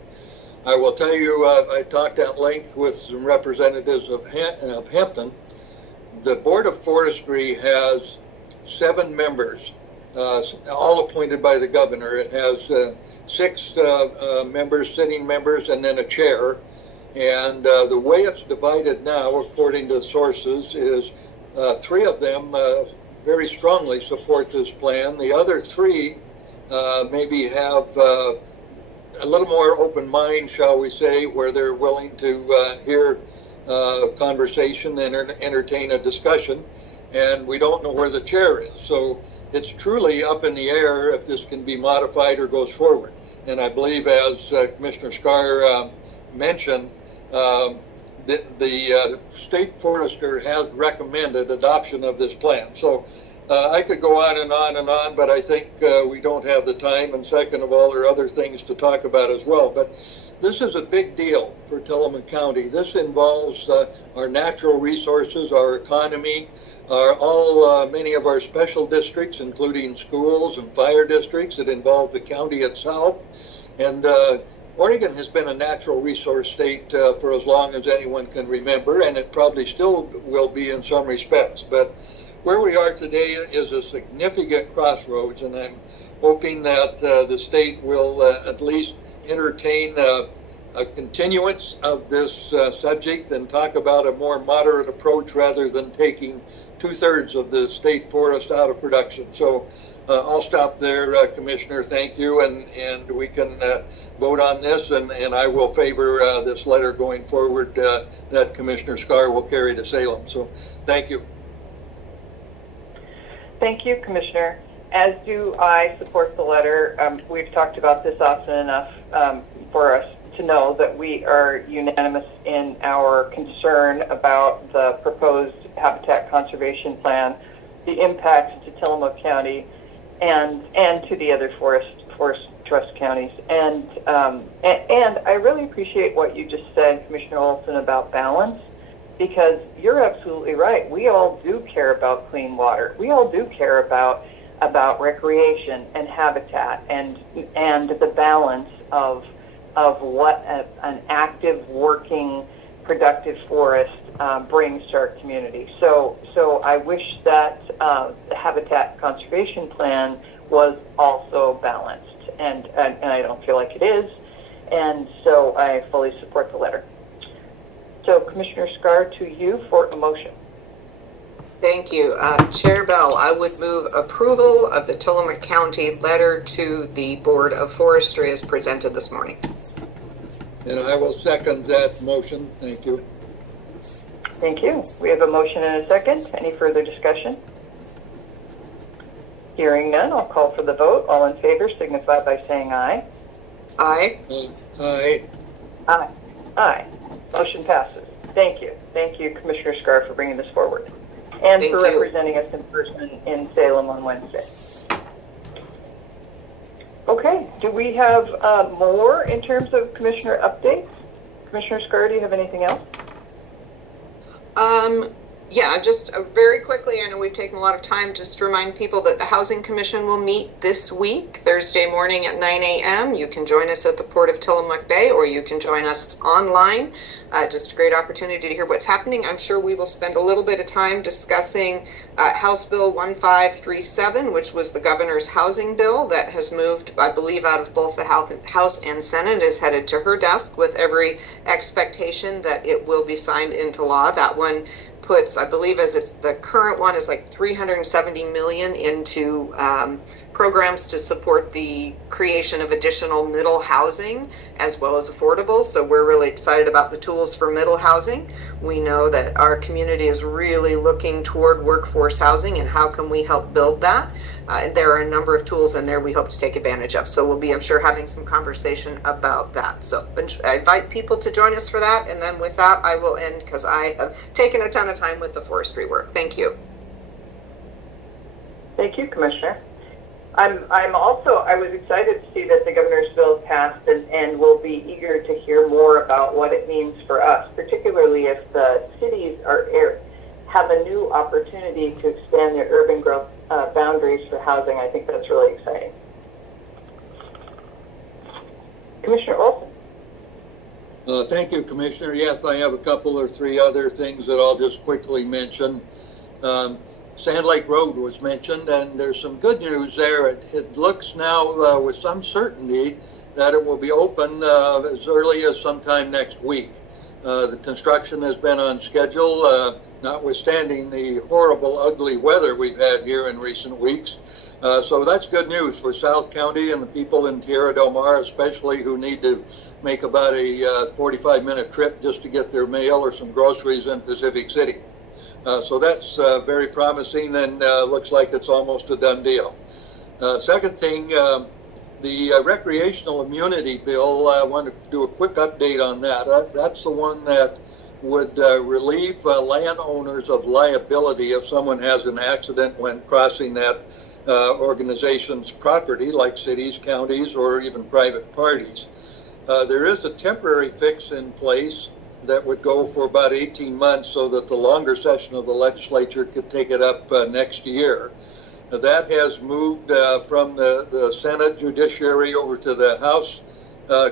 I will tell you, I talked at length with some representatives of Hampton. The Board of Forestry has 7 members, all appointed by the governor. It has 6 members, sitting members, and then a chair. And the way it's divided now, according to sources, is 3 of them very strongly support this plan. The other 3 maybe have a little more open mind, shall we say, where they're willing to hear conversation and entertain a discussion. And we don't know where the chair is. So it's truly up in the air if this can be modified or goes forward. And I believe, as Commissioner Scar mentioned, the state forester has recommended adoption of this plan. So I could go on and on and on, but I think we don't have the time. And second of all, there are other things to talk about as well. But this is a big deal for Tillamook County. This involves our natural resources, our economy, many of our special districts, including schools and fire districts. It involves the county itself. And Oregon has been a natural resource state for as long as anyone can remember, and it probably still will be in some respects. But where we are today is a significant crossroads, and I'm hoping that the state will at least entertain a continuance of this subject and talk about a more moderate approach rather than taking 2/3 of the state forest out of production. So I'll stop there, Commissioner. Thank you, and we can vote on this, and I will favor this letter going forward that Commissioner Scar will carry to Salem. So thank you. Thank you, Commissioner. As do I support the letter. We've talked about this often enough for us to know that we are unanimous in our concern about the proposed habitat conservation plan, the impacts to Tillamook County, and to the other forest trust counties. And I really appreciate what you just said, Commissioner Olson, about balance, because you're absolutely right. We all do care about clean water. We all do care about recreation and habitat and the balance of what an active, working, productive forest brings to our community. So I wish that the habitat conservation plan was also balanced, and I don't feel like it is, and so I fully support the letter. So Commissioner Scar, to you for a motion. Thank you. Chair Bell, I would move approval of the Tillamook County letter to the Board of Forestry as presented this morning. And I will second that motion. Thank you. Thank you. We have a motion and a second. Any further discussion? Hearing none, I'll call for the vote. All in favor signify by saying aye. Aye. Aye. Aye. Aye. Motion passes. Thank you. Thank you, Commissioner Scar, for bringing this forward and Thank for you. representing us in person in Salem on Wednesday. Okay, do we have more in terms of Commissioner updates? Commissioner Scar, do you have anything else? Yeah, just very quickly, I know we've taken a lot of time just to remind people that the Housing Commission will meet this week, Thursday morning at 9 a.m. You can join us at the Port of Tillamook Bay, or you can join us online. Just a great opportunity to hear what's happening. I'm sure we will spend a little bit of time discussing House Bill 1537, which was the governor's housing bill that has moved, I believe, out of both the House and Senate, is headed to her desk with every expectation that it will be signed into law. That one puts, I believe, as it's the current one is like $370 million into programs to support the creation of additional middle housing as well as affordable. So we're really excited about the tools for middle housing. We know that our community is really looking toward workforce housing, and how can we help build that? There are a number of tools in there we hope to take advantage of. So we'll be, I'm sure, having some conversation about that. So I invite people to join us for that. And then with that, I will end because I have taken a ton of time with the forestry work. Thank you. Thank you, Commissioner. I was excited to see that the governor's bill passed, and will be eager to hear more about what it means for us, particularly if the cities have a new opportunity to expand their urban growth boundaries for housing. I think that's really exciting. Commissioner Olson. Thank you, Commissioner. Yes, I have a couple or three other things that I'll just quickly mention. Sand Lake Road was mentioned, and there's some good news there. It looks now with some certainty that it will be open as early as sometime next week. The construction has been on schedule, notwithstanding the horrible, ugly weather we've had here in recent weeks. So that's good news for South County and the people in Tierra del Mar, especially, who need to make about a 45-minute trip just to get their mail or some groceries in Pacific City. So that's very promising, and looks like it's almost a done deal. Second thing, the recreational immunity bill, I want to do a quick update on that. That's the one that would relieve landowners of liability if someone has an accident when crossing that organization's property, like cities, counties, or even private parties. There is a temporary fix in place that would go for about 18 months so that the longer session of the legislature could take it up next year. That has moved from the Senate Judiciary over to the House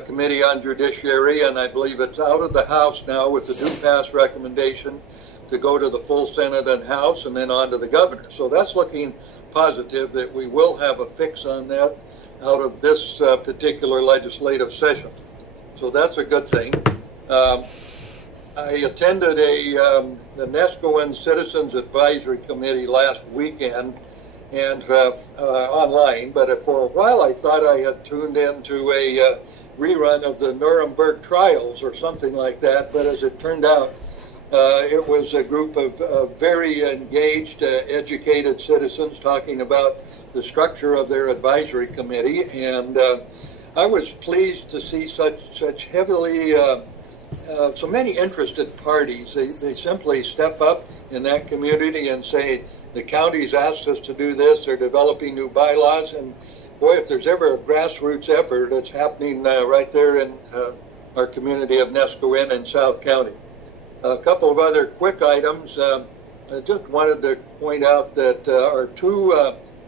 Committee on Judiciary, and I believe it's out of the House now with the due pass recommendation to go to the full Senate and House and then on to the governor. So that's looking positive that we will have a fix on that out of this particular legislative session. So that's a good thing. I attended the Nescoan Citizens Advisory Committee last weekend and online, but for a while I thought I had tuned into a rerun of the Nuremberg trials or something like that, but as it turned out, It was a group of very engaged, educated citizens talking about the structure of their advisory committee, and I was pleased to see such heavily, so many interested parties. They simply step up in that community and say, the county's asked us to do this, they're developing new bylaws, and boy, if there's ever a grassroots effort, it's happening right there in our community of Nescoin in South County. A couple of other quick items. I just wanted to point out that our two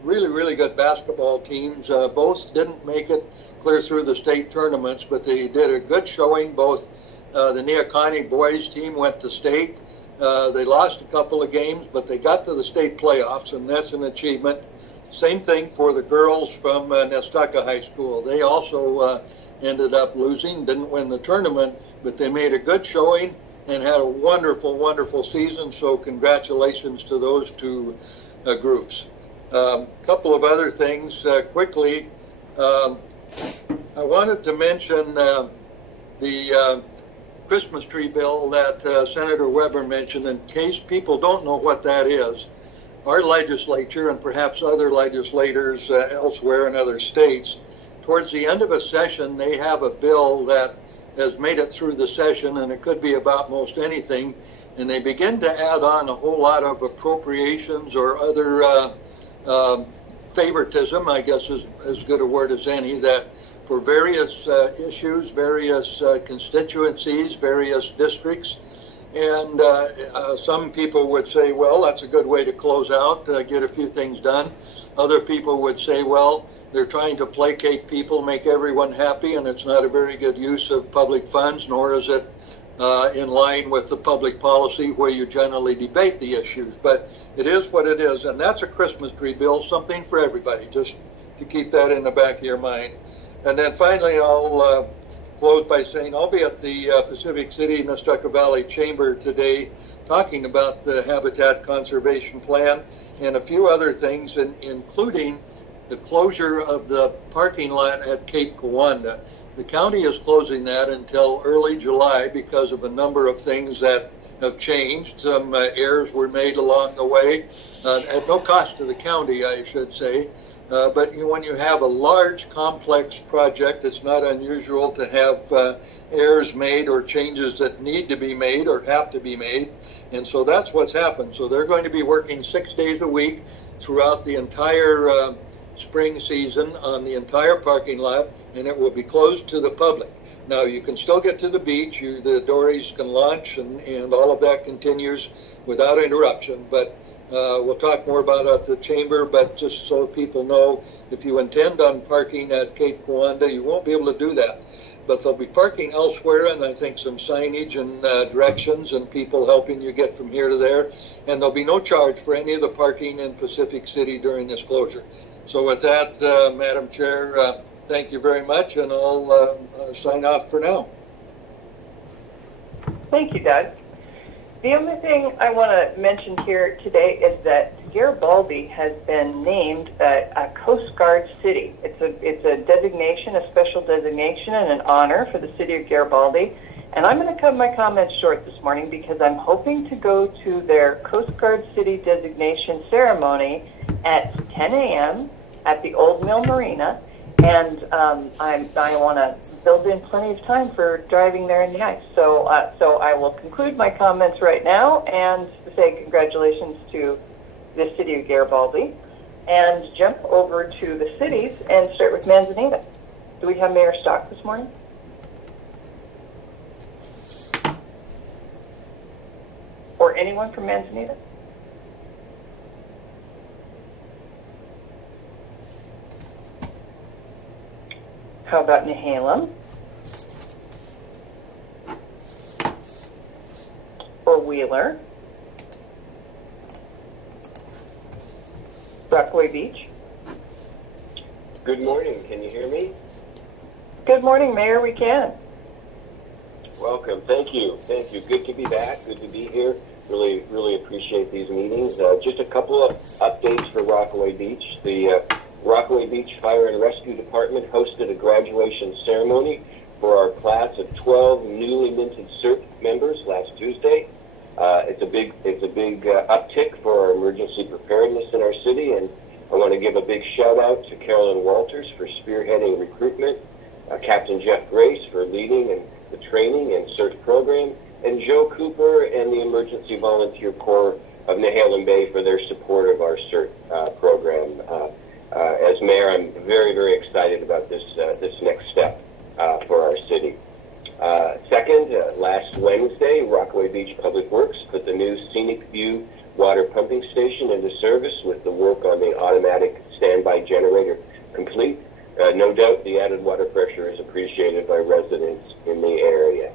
really, really good basketball teams, both didn't make it clear through the state tournaments, but they did a good showing. Both the Neoconi boys team went to state. They lost a couple of games, but they got to the state playoffs, and that's an achievement. Same thing for the girls from Nestucca High School. They also ended up losing, didn't win the tournament, but they made a good showing and had a wonderful, wonderful season. So congratulations to those two groups. A couple of other things quickly. I wanted to mention the Christmas tree bill that Senator Weber mentioned. In case people don't know what that is, our legislature and perhaps other legislators elsewhere in other states, towards the end of a session, they have a bill that has made it through the session, and it could be about most anything, and they begin to add on a whole lot of appropriations or other favoritism, I guess is as good a word as any, that for various issues, various constituencies, various districts. And some people would say, well, that's a good way to close out, get a few things done. Other people would say, well, they're trying to placate people, make everyone happy, and it's not a very good use of public funds, nor is it in line with the public policy where you generally debate the issues. But it is what it is, and that's a Christmas tree bill, something for everybody, just to keep that in the back of your mind. And then finally, I'll close by saying I'll be at the Pacific City Nestucca Valley Chamber today talking about the Habitat Conservation Plan and a few other things, including the closure of the parking lot at Cape Kiwanda. The county is closing that until early July because of a number of things that have changed. Some errors were made along the way, at no cost to the county, I should say. But when you have a large, complex project, it's not unusual to have errors made or changes that need to be made or have to be made. And so that's what's happened. So they're going to be working 6 days a week throughout the entire spring season on the entire parking lot, and it will be closed to the public. Now, you can still get to the beach. The dories can launch, and all of that continues without interruption. But we'll talk more about it at the chamber, but just so people know, if you intend on parking at Cape Kiwanda, you won't be able to do that. But there'll be parking elsewhere, and I think some signage and directions and people helping you get from here to there. And there'll be no charge for any of the parking in Pacific City during this closure. So with that, Madam Chair, thank you very much, and I'll sign off for now. Thank you, Doug. The only thing I want to mention here today is that Garibaldi has been named a Coast Guard city. It's a designation, a special designation, and an honor for the city of Garibaldi. And I'm going to cut my comments short this morning because I'm hoping to go to their Coast Guard city designation ceremony at 10 a.m. at the Old Mill Marina, and I want to build in plenty of time for driving there in the ice. So I will conclude my comments right now and say congratulations to the city of Garibaldi, and jump over to the cities and start with Manzanita. Do we have Mayor Stock this morning? Or anyone from Manzanita? How about Nehalem? Or Wheeler? Rockaway Beach? Good morning. Can you hear me? Good morning, Mayor. We can. Welcome. Thank you. Thank you. Good to be back. Good to be here. Really, really appreciate these meetings. Just a couple of updates for Rockaway Beach. The Rockaway Beach Fire and Rescue Department hosted a graduation ceremony for our class of 12 newly minted CERT members last Tuesday. It's a big uptick for our emergency preparedness in our city, and I want to give a big shout out to Carolyn Walters for spearheading recruitment, Captain Jeff Grace for leading and the training and CERT program, and Joe Cooper and the Emergency Volunteer Corps of Nehalem Bay for their support of our CERT program. As mayor, I'm very, very excited about this next step for our city. Second, last Wednesday, Rockaway Beach Public Works put the new Scenic View water pumping station into service with the work on the automatic standby generator complete. No doubt the added water pressure is appreciated by residents in the area.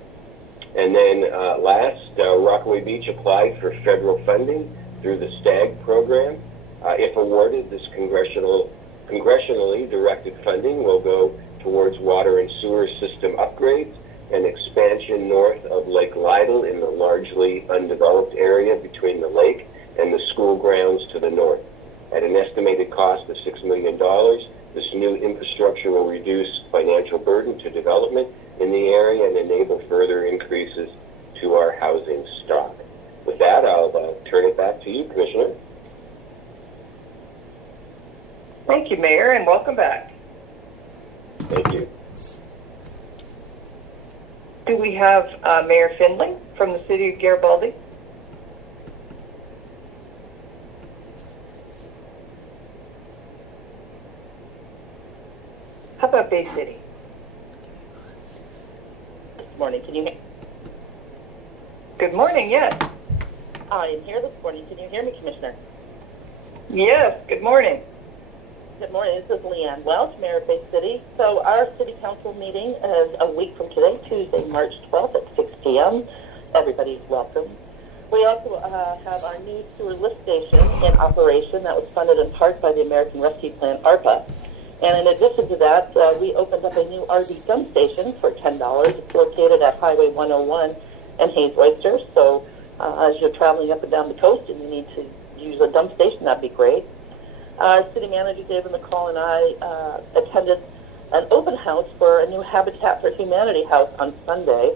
And then last, Rockaway Beach applied for federal funding through the STAG program. If awarded, this congressionally directed funding will go towards water and sewer system upgrades and expansion north of Lake Lytle in the largely undeveloped area between the lake and the school grounds to the north. At an estimated cost of $6 million, this new infrastructure will reduce financial burden to development in the area and enable further increases to our housing stock. With that, I'll turn it back to you, Commissioner. Thank you, Mayor, and welcome back. Thank you. Do we have Mayor Findlay from the city of Garibaldi? How about Bay City? Good morning. Can you hear? Good morning, yes. I am here this morning. Can you hear me, Commissioner? Yes, good morning. Good morning. This is Leanne Welch, Mayor of Bay City. So our city council meeting is a week from today, Tuesday, March 12th at 6 p.m. Everybody's welcome. We also have our new sewer lift station in operation that was funded in part by the American Rescue Plan, ARPA. And in addition to that, we opened up a new RV dump station for $10. It's located at Highway 101 and Hayes Oyster. So as you're traveling up and down the coast and you need to use a dump station, that'd be great. Our city manager, David McCall, and I attended an open house for a new Habitat for Humanity house on Sunday.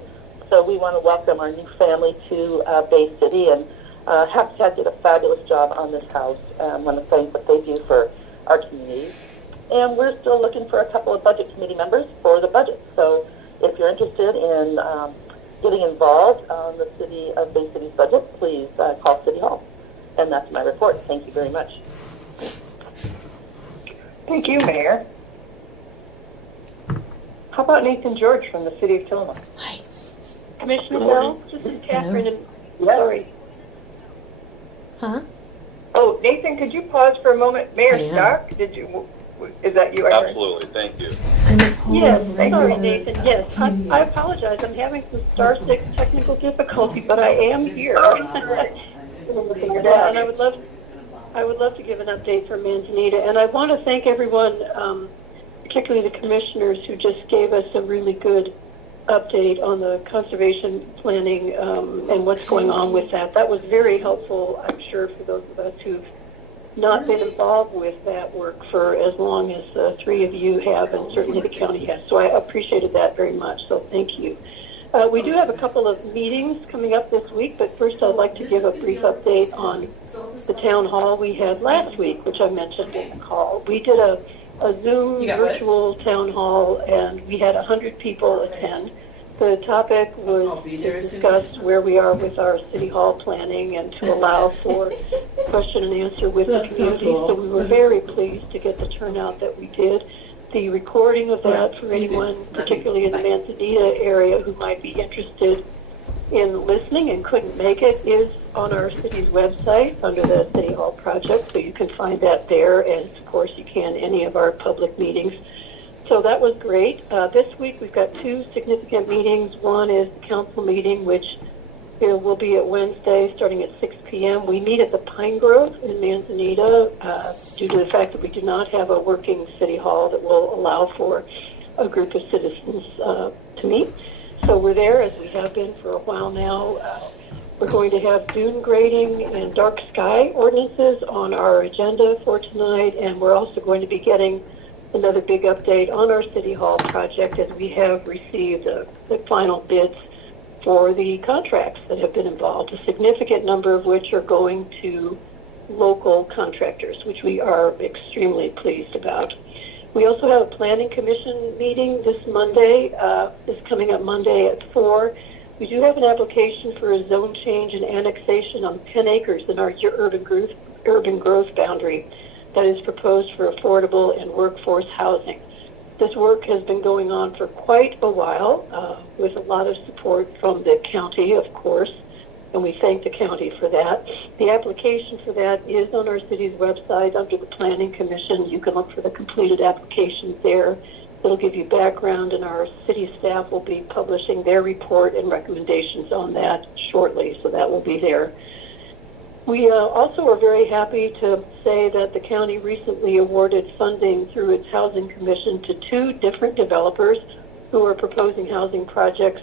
So we want to welcome our new family to Bay City, and Habitat did a fabulous job on this house. I want to thank what they do for our community. And we're still looking for a couple of budget committee members for the budget. So if you're interested in getting involved on the city of Bay City's budget, please call City Hall. And that's my report. Thank you very much. Thank you, Mayor. How about Nathan George from the city of Tillamook? Hi. Commissioner Bell, this is Catherine. And sorry. Huh? Oh, Nathan, could you pause for a moment? Mayor Stock, is that you? Absolutely, thank you. Yes, sorry, Nathan. Yes, I apologize. I'm having some Star 6 technical difficulty, but I am here. And I would love to give an update for Manzanita. And I want to thank everyone, particularly the commissioners, who just gave us a really good update on the conservation planning and what's going on with that. That was very helpful, I'm sure, for those of us who've not been involved with that work for as long as the three of you have, and certainly the county has. So I appreciated that very much, so thank you. We do have a couple of meetings coming up this week, but first I'd like to give a brief update on the town hall we had last week, which I mentioned in the call. We did a Zoom virtual town hall, and we had 100 people attend. The topic was to discuss where we are with our city hall planning and to allow for question and answer with the community. So we were very pleased to get the turnout that we did. The recording of that for anyone, particularly in the Manzanita area, who might be interested in listening and couldn't make it, is on our city's website under the City Hall project. So you can find that there, as of course you can any of our public meetings. So that was great. This week we've got two significant meetings. One is the council meeting, which will be at Wednesday starting at 6 p.m. We meet at the Pine Grove in Manzanita due to the fact that we do not have a working city hall that will allow for a group of citizens to meet. So we're there, as we have been for a while now. We're going to have dune grading and dark sky ordinances on our agenda for tonight, and we're also going to be getting another big update on our City Hall project, as we have received the final bids for the contracts that have been involved, a significant number of which are going to local contractors, which we are extremely pleased about. We also have a planning commission meeting this Monday, is coming up Monday at 4. We do have an application for a zone change and annexation on 10 acres in our urban growth boundary that is proposed for affordable and workforce housing. This work has been going on for quite a while, with a lot of support from the county, of course, and we thank the county for that. The application for that is on our city's website under the Planning Commission. You can look for the completed applications there. It'll give you background, and our city staff will be publishing their report and recommendations on that shortly, so that will be there. We also are very happy to say that the county recently awarded funding through its Housing Commission to 2 different developers who are proposing housing projects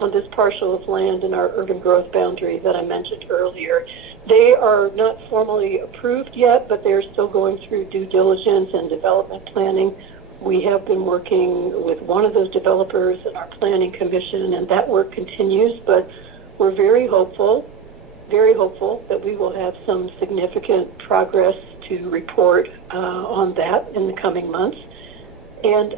on this parcel of land in our urban growth boundary that I mentioned earlier. They are not formally approved yet, but they're still going through due diligence and development planning. We have been working with one of those developers in our Planning Commission, and that work continues, but we're very hopeful that we will have some significant progress to report on that in the coming months. And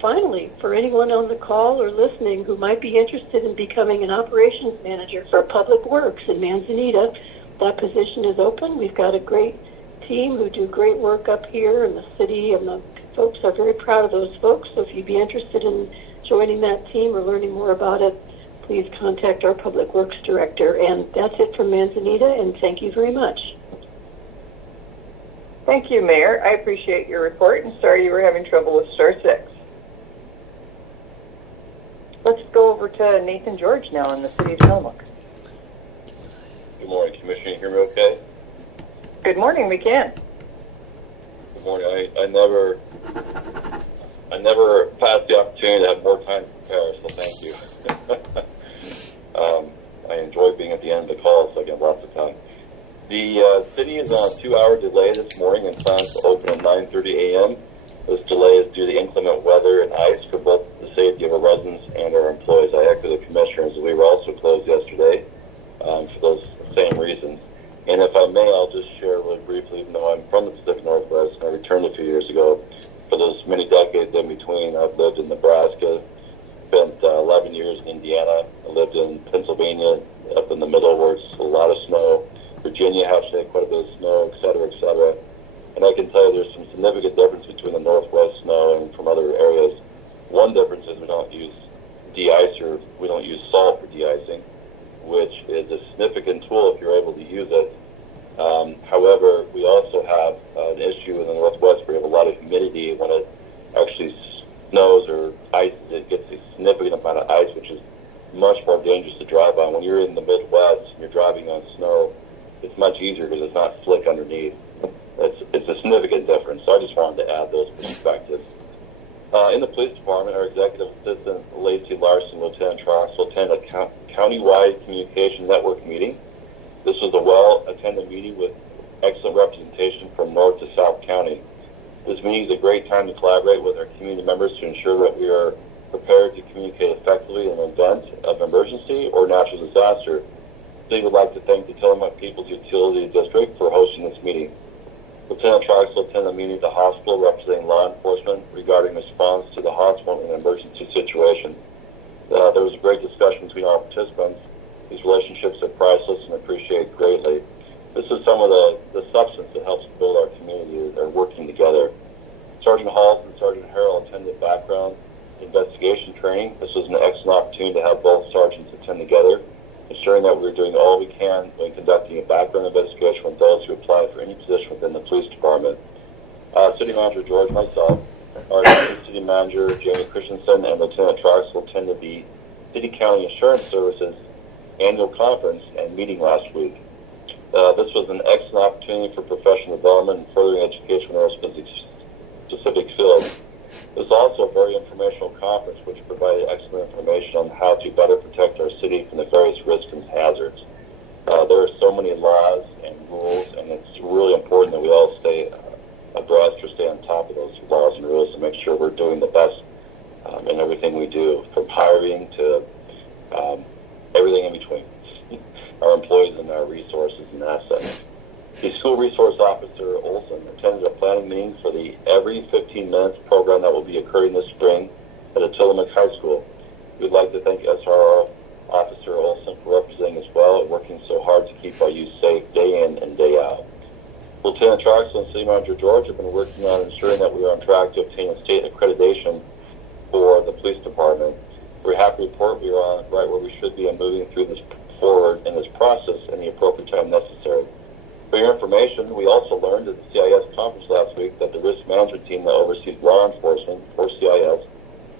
finally, for anyone on the call or listening who might be interested in becoming an operations manager for Public Works in Manzanita, that position is open. We've got a great team who do great work up here in the city, and the folks are very proud of those folks. So if you'd be interested in joining that team or learning more about it, please contact our Public Works Director. And that's it from Manzanita, and thank you very much. Thank you, Mayor. I appreciate your report, and sorry you were having trouble with star 6. Let's go over to Nathan George now in the city of Tillamook. Good morning, Commissioner. You hear me okay? Good morning, we can. Good morning. I never passed the opportunity to have more time to prepare, so thank you. I enjoy being at the end of the call, so I get lots of time. The city is on a 2-hour delay this morning and plans to open at 9:30 a.m. This delay is due to inclement weather and ice for both the safety of our residents and our employees. I echo the commissioners. We were also closed yesterday for those same reasons. And if I may, I'll just share really briefly, even though I'm from the Pacific Northwest and I returned a few years ago, for those many decades in between, I've lived in Nebraska, spent 11 years in Indiana. I lived in Pennsylvania, up in the middle where it's a lot of snow. Virginia has quite a bit of snow, et cetera, et cetera. And I can tell you there's some significant difference between the Northwest snow and from other areas. One difference is we don't use de-icer, we don't use salt for de-icing, which is a significant tool if you're able to use it. However, we also have an issue in the Northwest where we have a lot of humidity. When it actually snows or ices, it gets a significant amount of ice, which is much more dangerous to drive on. When you're in the Midwest and you're driving on snow, it's much easier because it's not slick underneath. It's a significant difference, so I just wanted to add those perspectives. In the police department, our executive assistant, Lacey Larson, Lieutenant Trox, will attend a county-wide communication network meeting. This was a well-attended meeting with excellent representation from North to South County. This meeting is a great time to collaborate with our community members to ensure that we are prepared to communicate effectively in an event of emergency or natural disaster. We would like to thank the Tillamook People's Utility District for hosting this meeting. Lieutenant Trox will attend a meeting at the hospital representing law enforcement regarding response to the hospital in an emergency situation. There was a great discussion between all participants. These relationships are priceless and appreciated greatly. This is some of the substance that helps build our community. They're working together. Sergeant Halls and Sergeant Harrell attended background investigation training. This was an excellent opportunity to have both sergeants attend together, ensuring that we're doing all we can when conducting a background investigation with those who apply for any position within the police department. City Manager George, myself, our Assistant City Manager Jamie Christensen, and Lieutenant Trox will attend the City County Insurance Services annual conference and meeting last week. This was an excellent opportunity for professional development and furthering education in our specific field. It was also a very informational conference which provided excellent information on how to better protect our city from the various risks and hazards. There are so many laws and rules, and it's really important that we all stay abreast or stay on top of those laws and rules to make sure we're doing the best in everything we do, from hiring to attended a planning meeting for the Every 15 Minutes program that will be occurring this spring at the Tillamook High School. We'd like to thank SRO Officer Olson for representing us well and working so hard to keep our youth safe day in and day out. Lieutenant Troxel and City Manager George have been working on ensuring that we are on track to obtain a state accreditation for the police department. We're happy to report we are on right where we should be and moving through this forward in this process in the appropriate time necessary. For your information, we also learned at the CIS conference last week that the risk management team that oversees law enforcement, or CIS,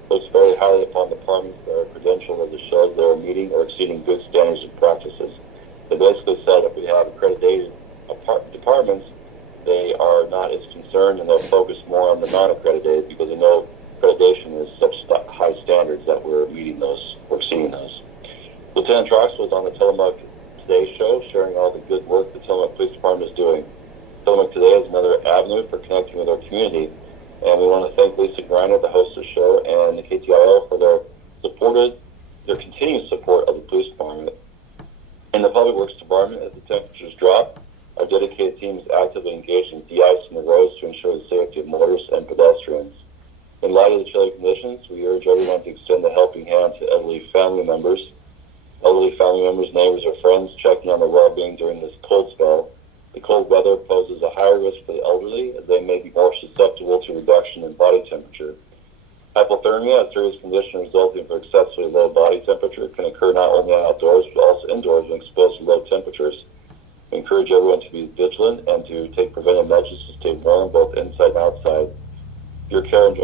looks very highly upon departments that are credentialed as it shows they are meeting or exceeding good standards and practices. They basically said if we have accredited departments, they are not as concerned and they'll focus more on the non-accredited because they know accreditation is such high standards that we're meeting those, we're exceeding those. Lieutenant Trox was on the Tillamook Today show sharing all the good work the Tillamook Police Department is doing. Tillamook Today is another avenue for connecting with our community, and we want to thank Lisa Griner, the host of the show, and the KTIO for their continued support of the police department. In the Public Works Department, as the temperatures drop, our dedicated team is actively engaged in de-icing the roads to ensure the safety of motorists and pedestrians. In light of the chilly conditions, we urge everyone to extend a helping hand to elderly family members, neighbors, or friends checking on their well-being during this cold spell. The cold weather poses a higher risk for the elderly as they may be more susceptible to reduction in body temperature. Hypothermia, a serious condition resulting from excessively low body temperature, can occur not only outdoors but also indoors when exposed to low temperatures. We encourage everyone to be vigilant and to take preventive measures to stay warm both inside and outside. Your care and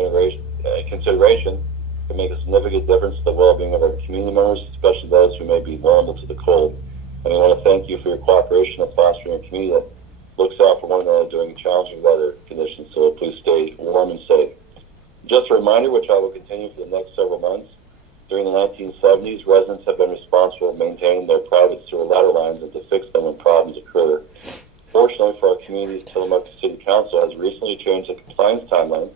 consideration can make a significant difference to the well-being of our community members, especially those who may be vulnerable to the cold. And we want to thank you for your cooperation in fostering a community that looks out for one another during challenging weather conditions, so please stay warm and safe. Just a reminder, which I will continue for the next several months, during the 1970s, residents have been responsible for maintaining their private sewer ladder lines and to fix them when problems occur. Fortunately for our communities, Tillamook City Council has recently changed the compliance timeline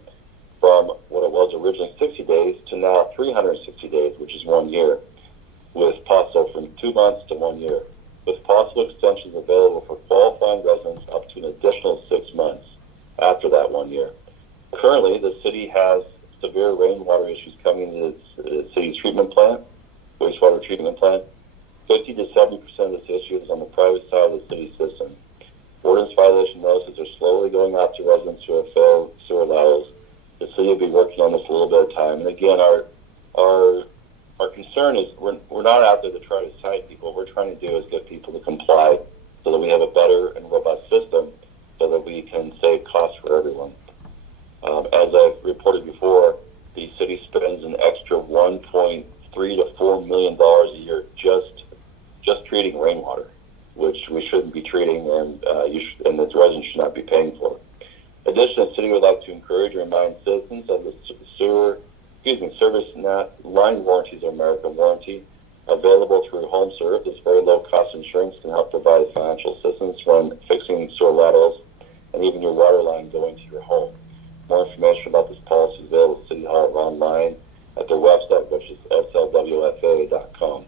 from what it was originally 60 days to now 360 days, which is 1 year, with possible from 2 months to 1 year, with possible extensions available for qualifying residents up to an additional 6 months after that 1 year. Currently, the city has severe rainwater issues coming into the city's treatment plant, wastewater treatment plant. 50 to 70% of this issue is on the private side of the city system. Ordinance violation notices are slowly going out to residents who have failed sewer laterals. The city will be working on this a little bit of time. And again, our concern is we're not out there to try to cite people. What we're trying to do is get people to comply so that we have a better and robust system so that we can save costs for everyone. As I've reported before, the city spends an extra $1.3 to $4 million a year just treating rainwater, which we shouldn't be treating, and the residents should not be paying for. Additionally, the city would like to encourage and remind citizens of the Service Line Warranties of America warranty available through HomeServe. This very low-cost insurance can help provide financial assistance when fixing sewer laterals and even your water line going to your home. More information about this policy is available at City Hall or online at their website, which is slwfa.com.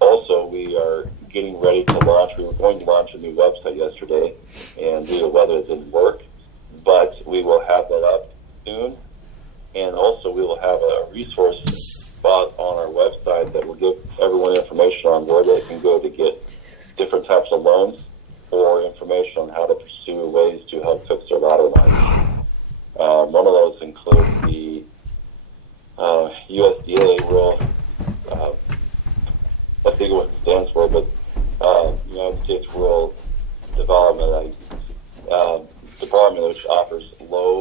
Also, we are getting ready to launch. We were going to launch a new website yesterday, and due to weather, it didn't work. But we will have that up soon. And also, we will have a resource spot on our website that will give everyone information on where they can go to get different types of loans or information on how to pursue ways to help fix their water lines. One of those includes the USDA rural, I think what it stands for, but United States Rural Development Department, which offers low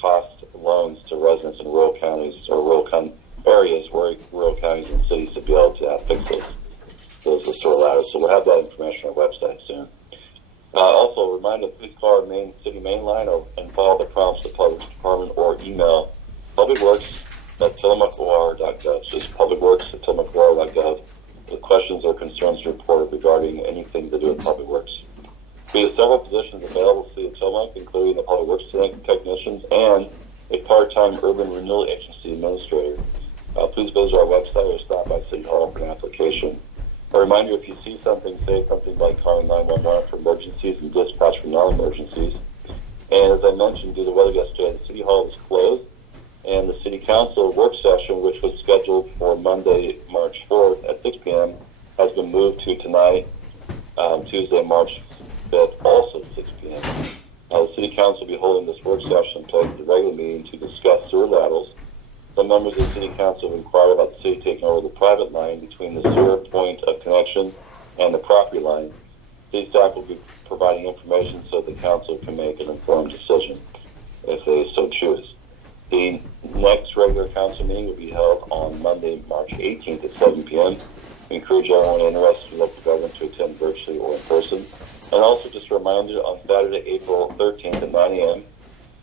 cost loans to residents in rural counties or rural areas where rural counties and cities to be able to fix those sewer ladders. So we'll have that information on our website soon. Also, a reminder, please call our city main line and follow the prompts of the Public Works Department or email publicworks@tillamookor.gov. So it's publicworks@tillamookor.gov with questions or concerns to report regarding anything to do with Public Works. We have several positions available to the Tillamook, including the Public Works technicians and a part-time urban renewal agency administrator. Please visit our website or stop by City Hall for an application. A reminder, if you see something, say something by calling 911 for emergencies and dispatch non-emergencies. And as I mentioned, due to the weather yesterday, the City Hall was closed, and the City Council work session, which was scheduled for Monday, March 4th at 6 p.m., has been moved to tonight, Tuesday, March 5th, also at 6 p.m. The City Council will be holding this work session in place of the regular meeting to discuss sewer laterals. Some members of the City Council have inquired about the city taking over the private line between the sewer point of connection and the property line. City staff will be providing information so the council can make an informed decision if they so choose. The next regular council meeting will be held on Monday, March 18th at 7 p.m. We encourage everyone interested in local government to attend virtually or in person. And also just a reminder, on Saturday, April 13th at 9 a.m.,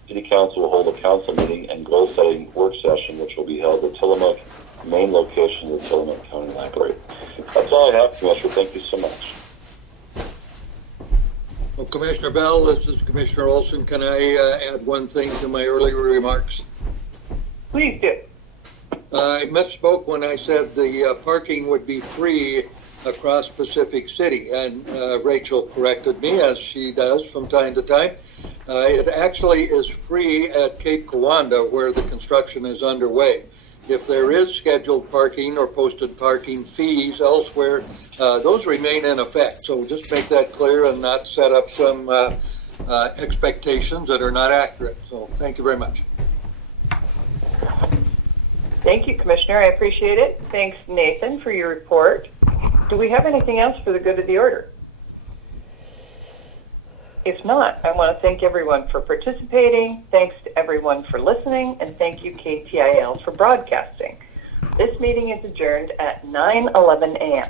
City Council will hold a council meeting and goal-setting work session, which will be held at Tillamook, main location of the Tillamook County Library. That's all I have, Commissioner. Thank you so much. Well, Commissioner Bell, this is Commissioner Olson. Can I add one thing to my earlier remarks? Please do. I misspoke when I said the parking would be free across Pacific City, and Rachel corrected me, as she does from time to time. It actually is free at Cape Kiwanda, where the construction is underway. If there is scheduled parking or posted parking fees elsewhere, those remain in effect. So just make that clear and not set up some expectations that are not accurate. So thank you very much. Thank you, Commissioner. I appreciate it. Thanks, Nathan, for your report. Do we have anything else for the good of the order? If not, I want to thank everyone for participating. Thanks to everyone for listening, and thank you, KTIL, for broadcasting. This meeting is adjourned at 9:11 a.m.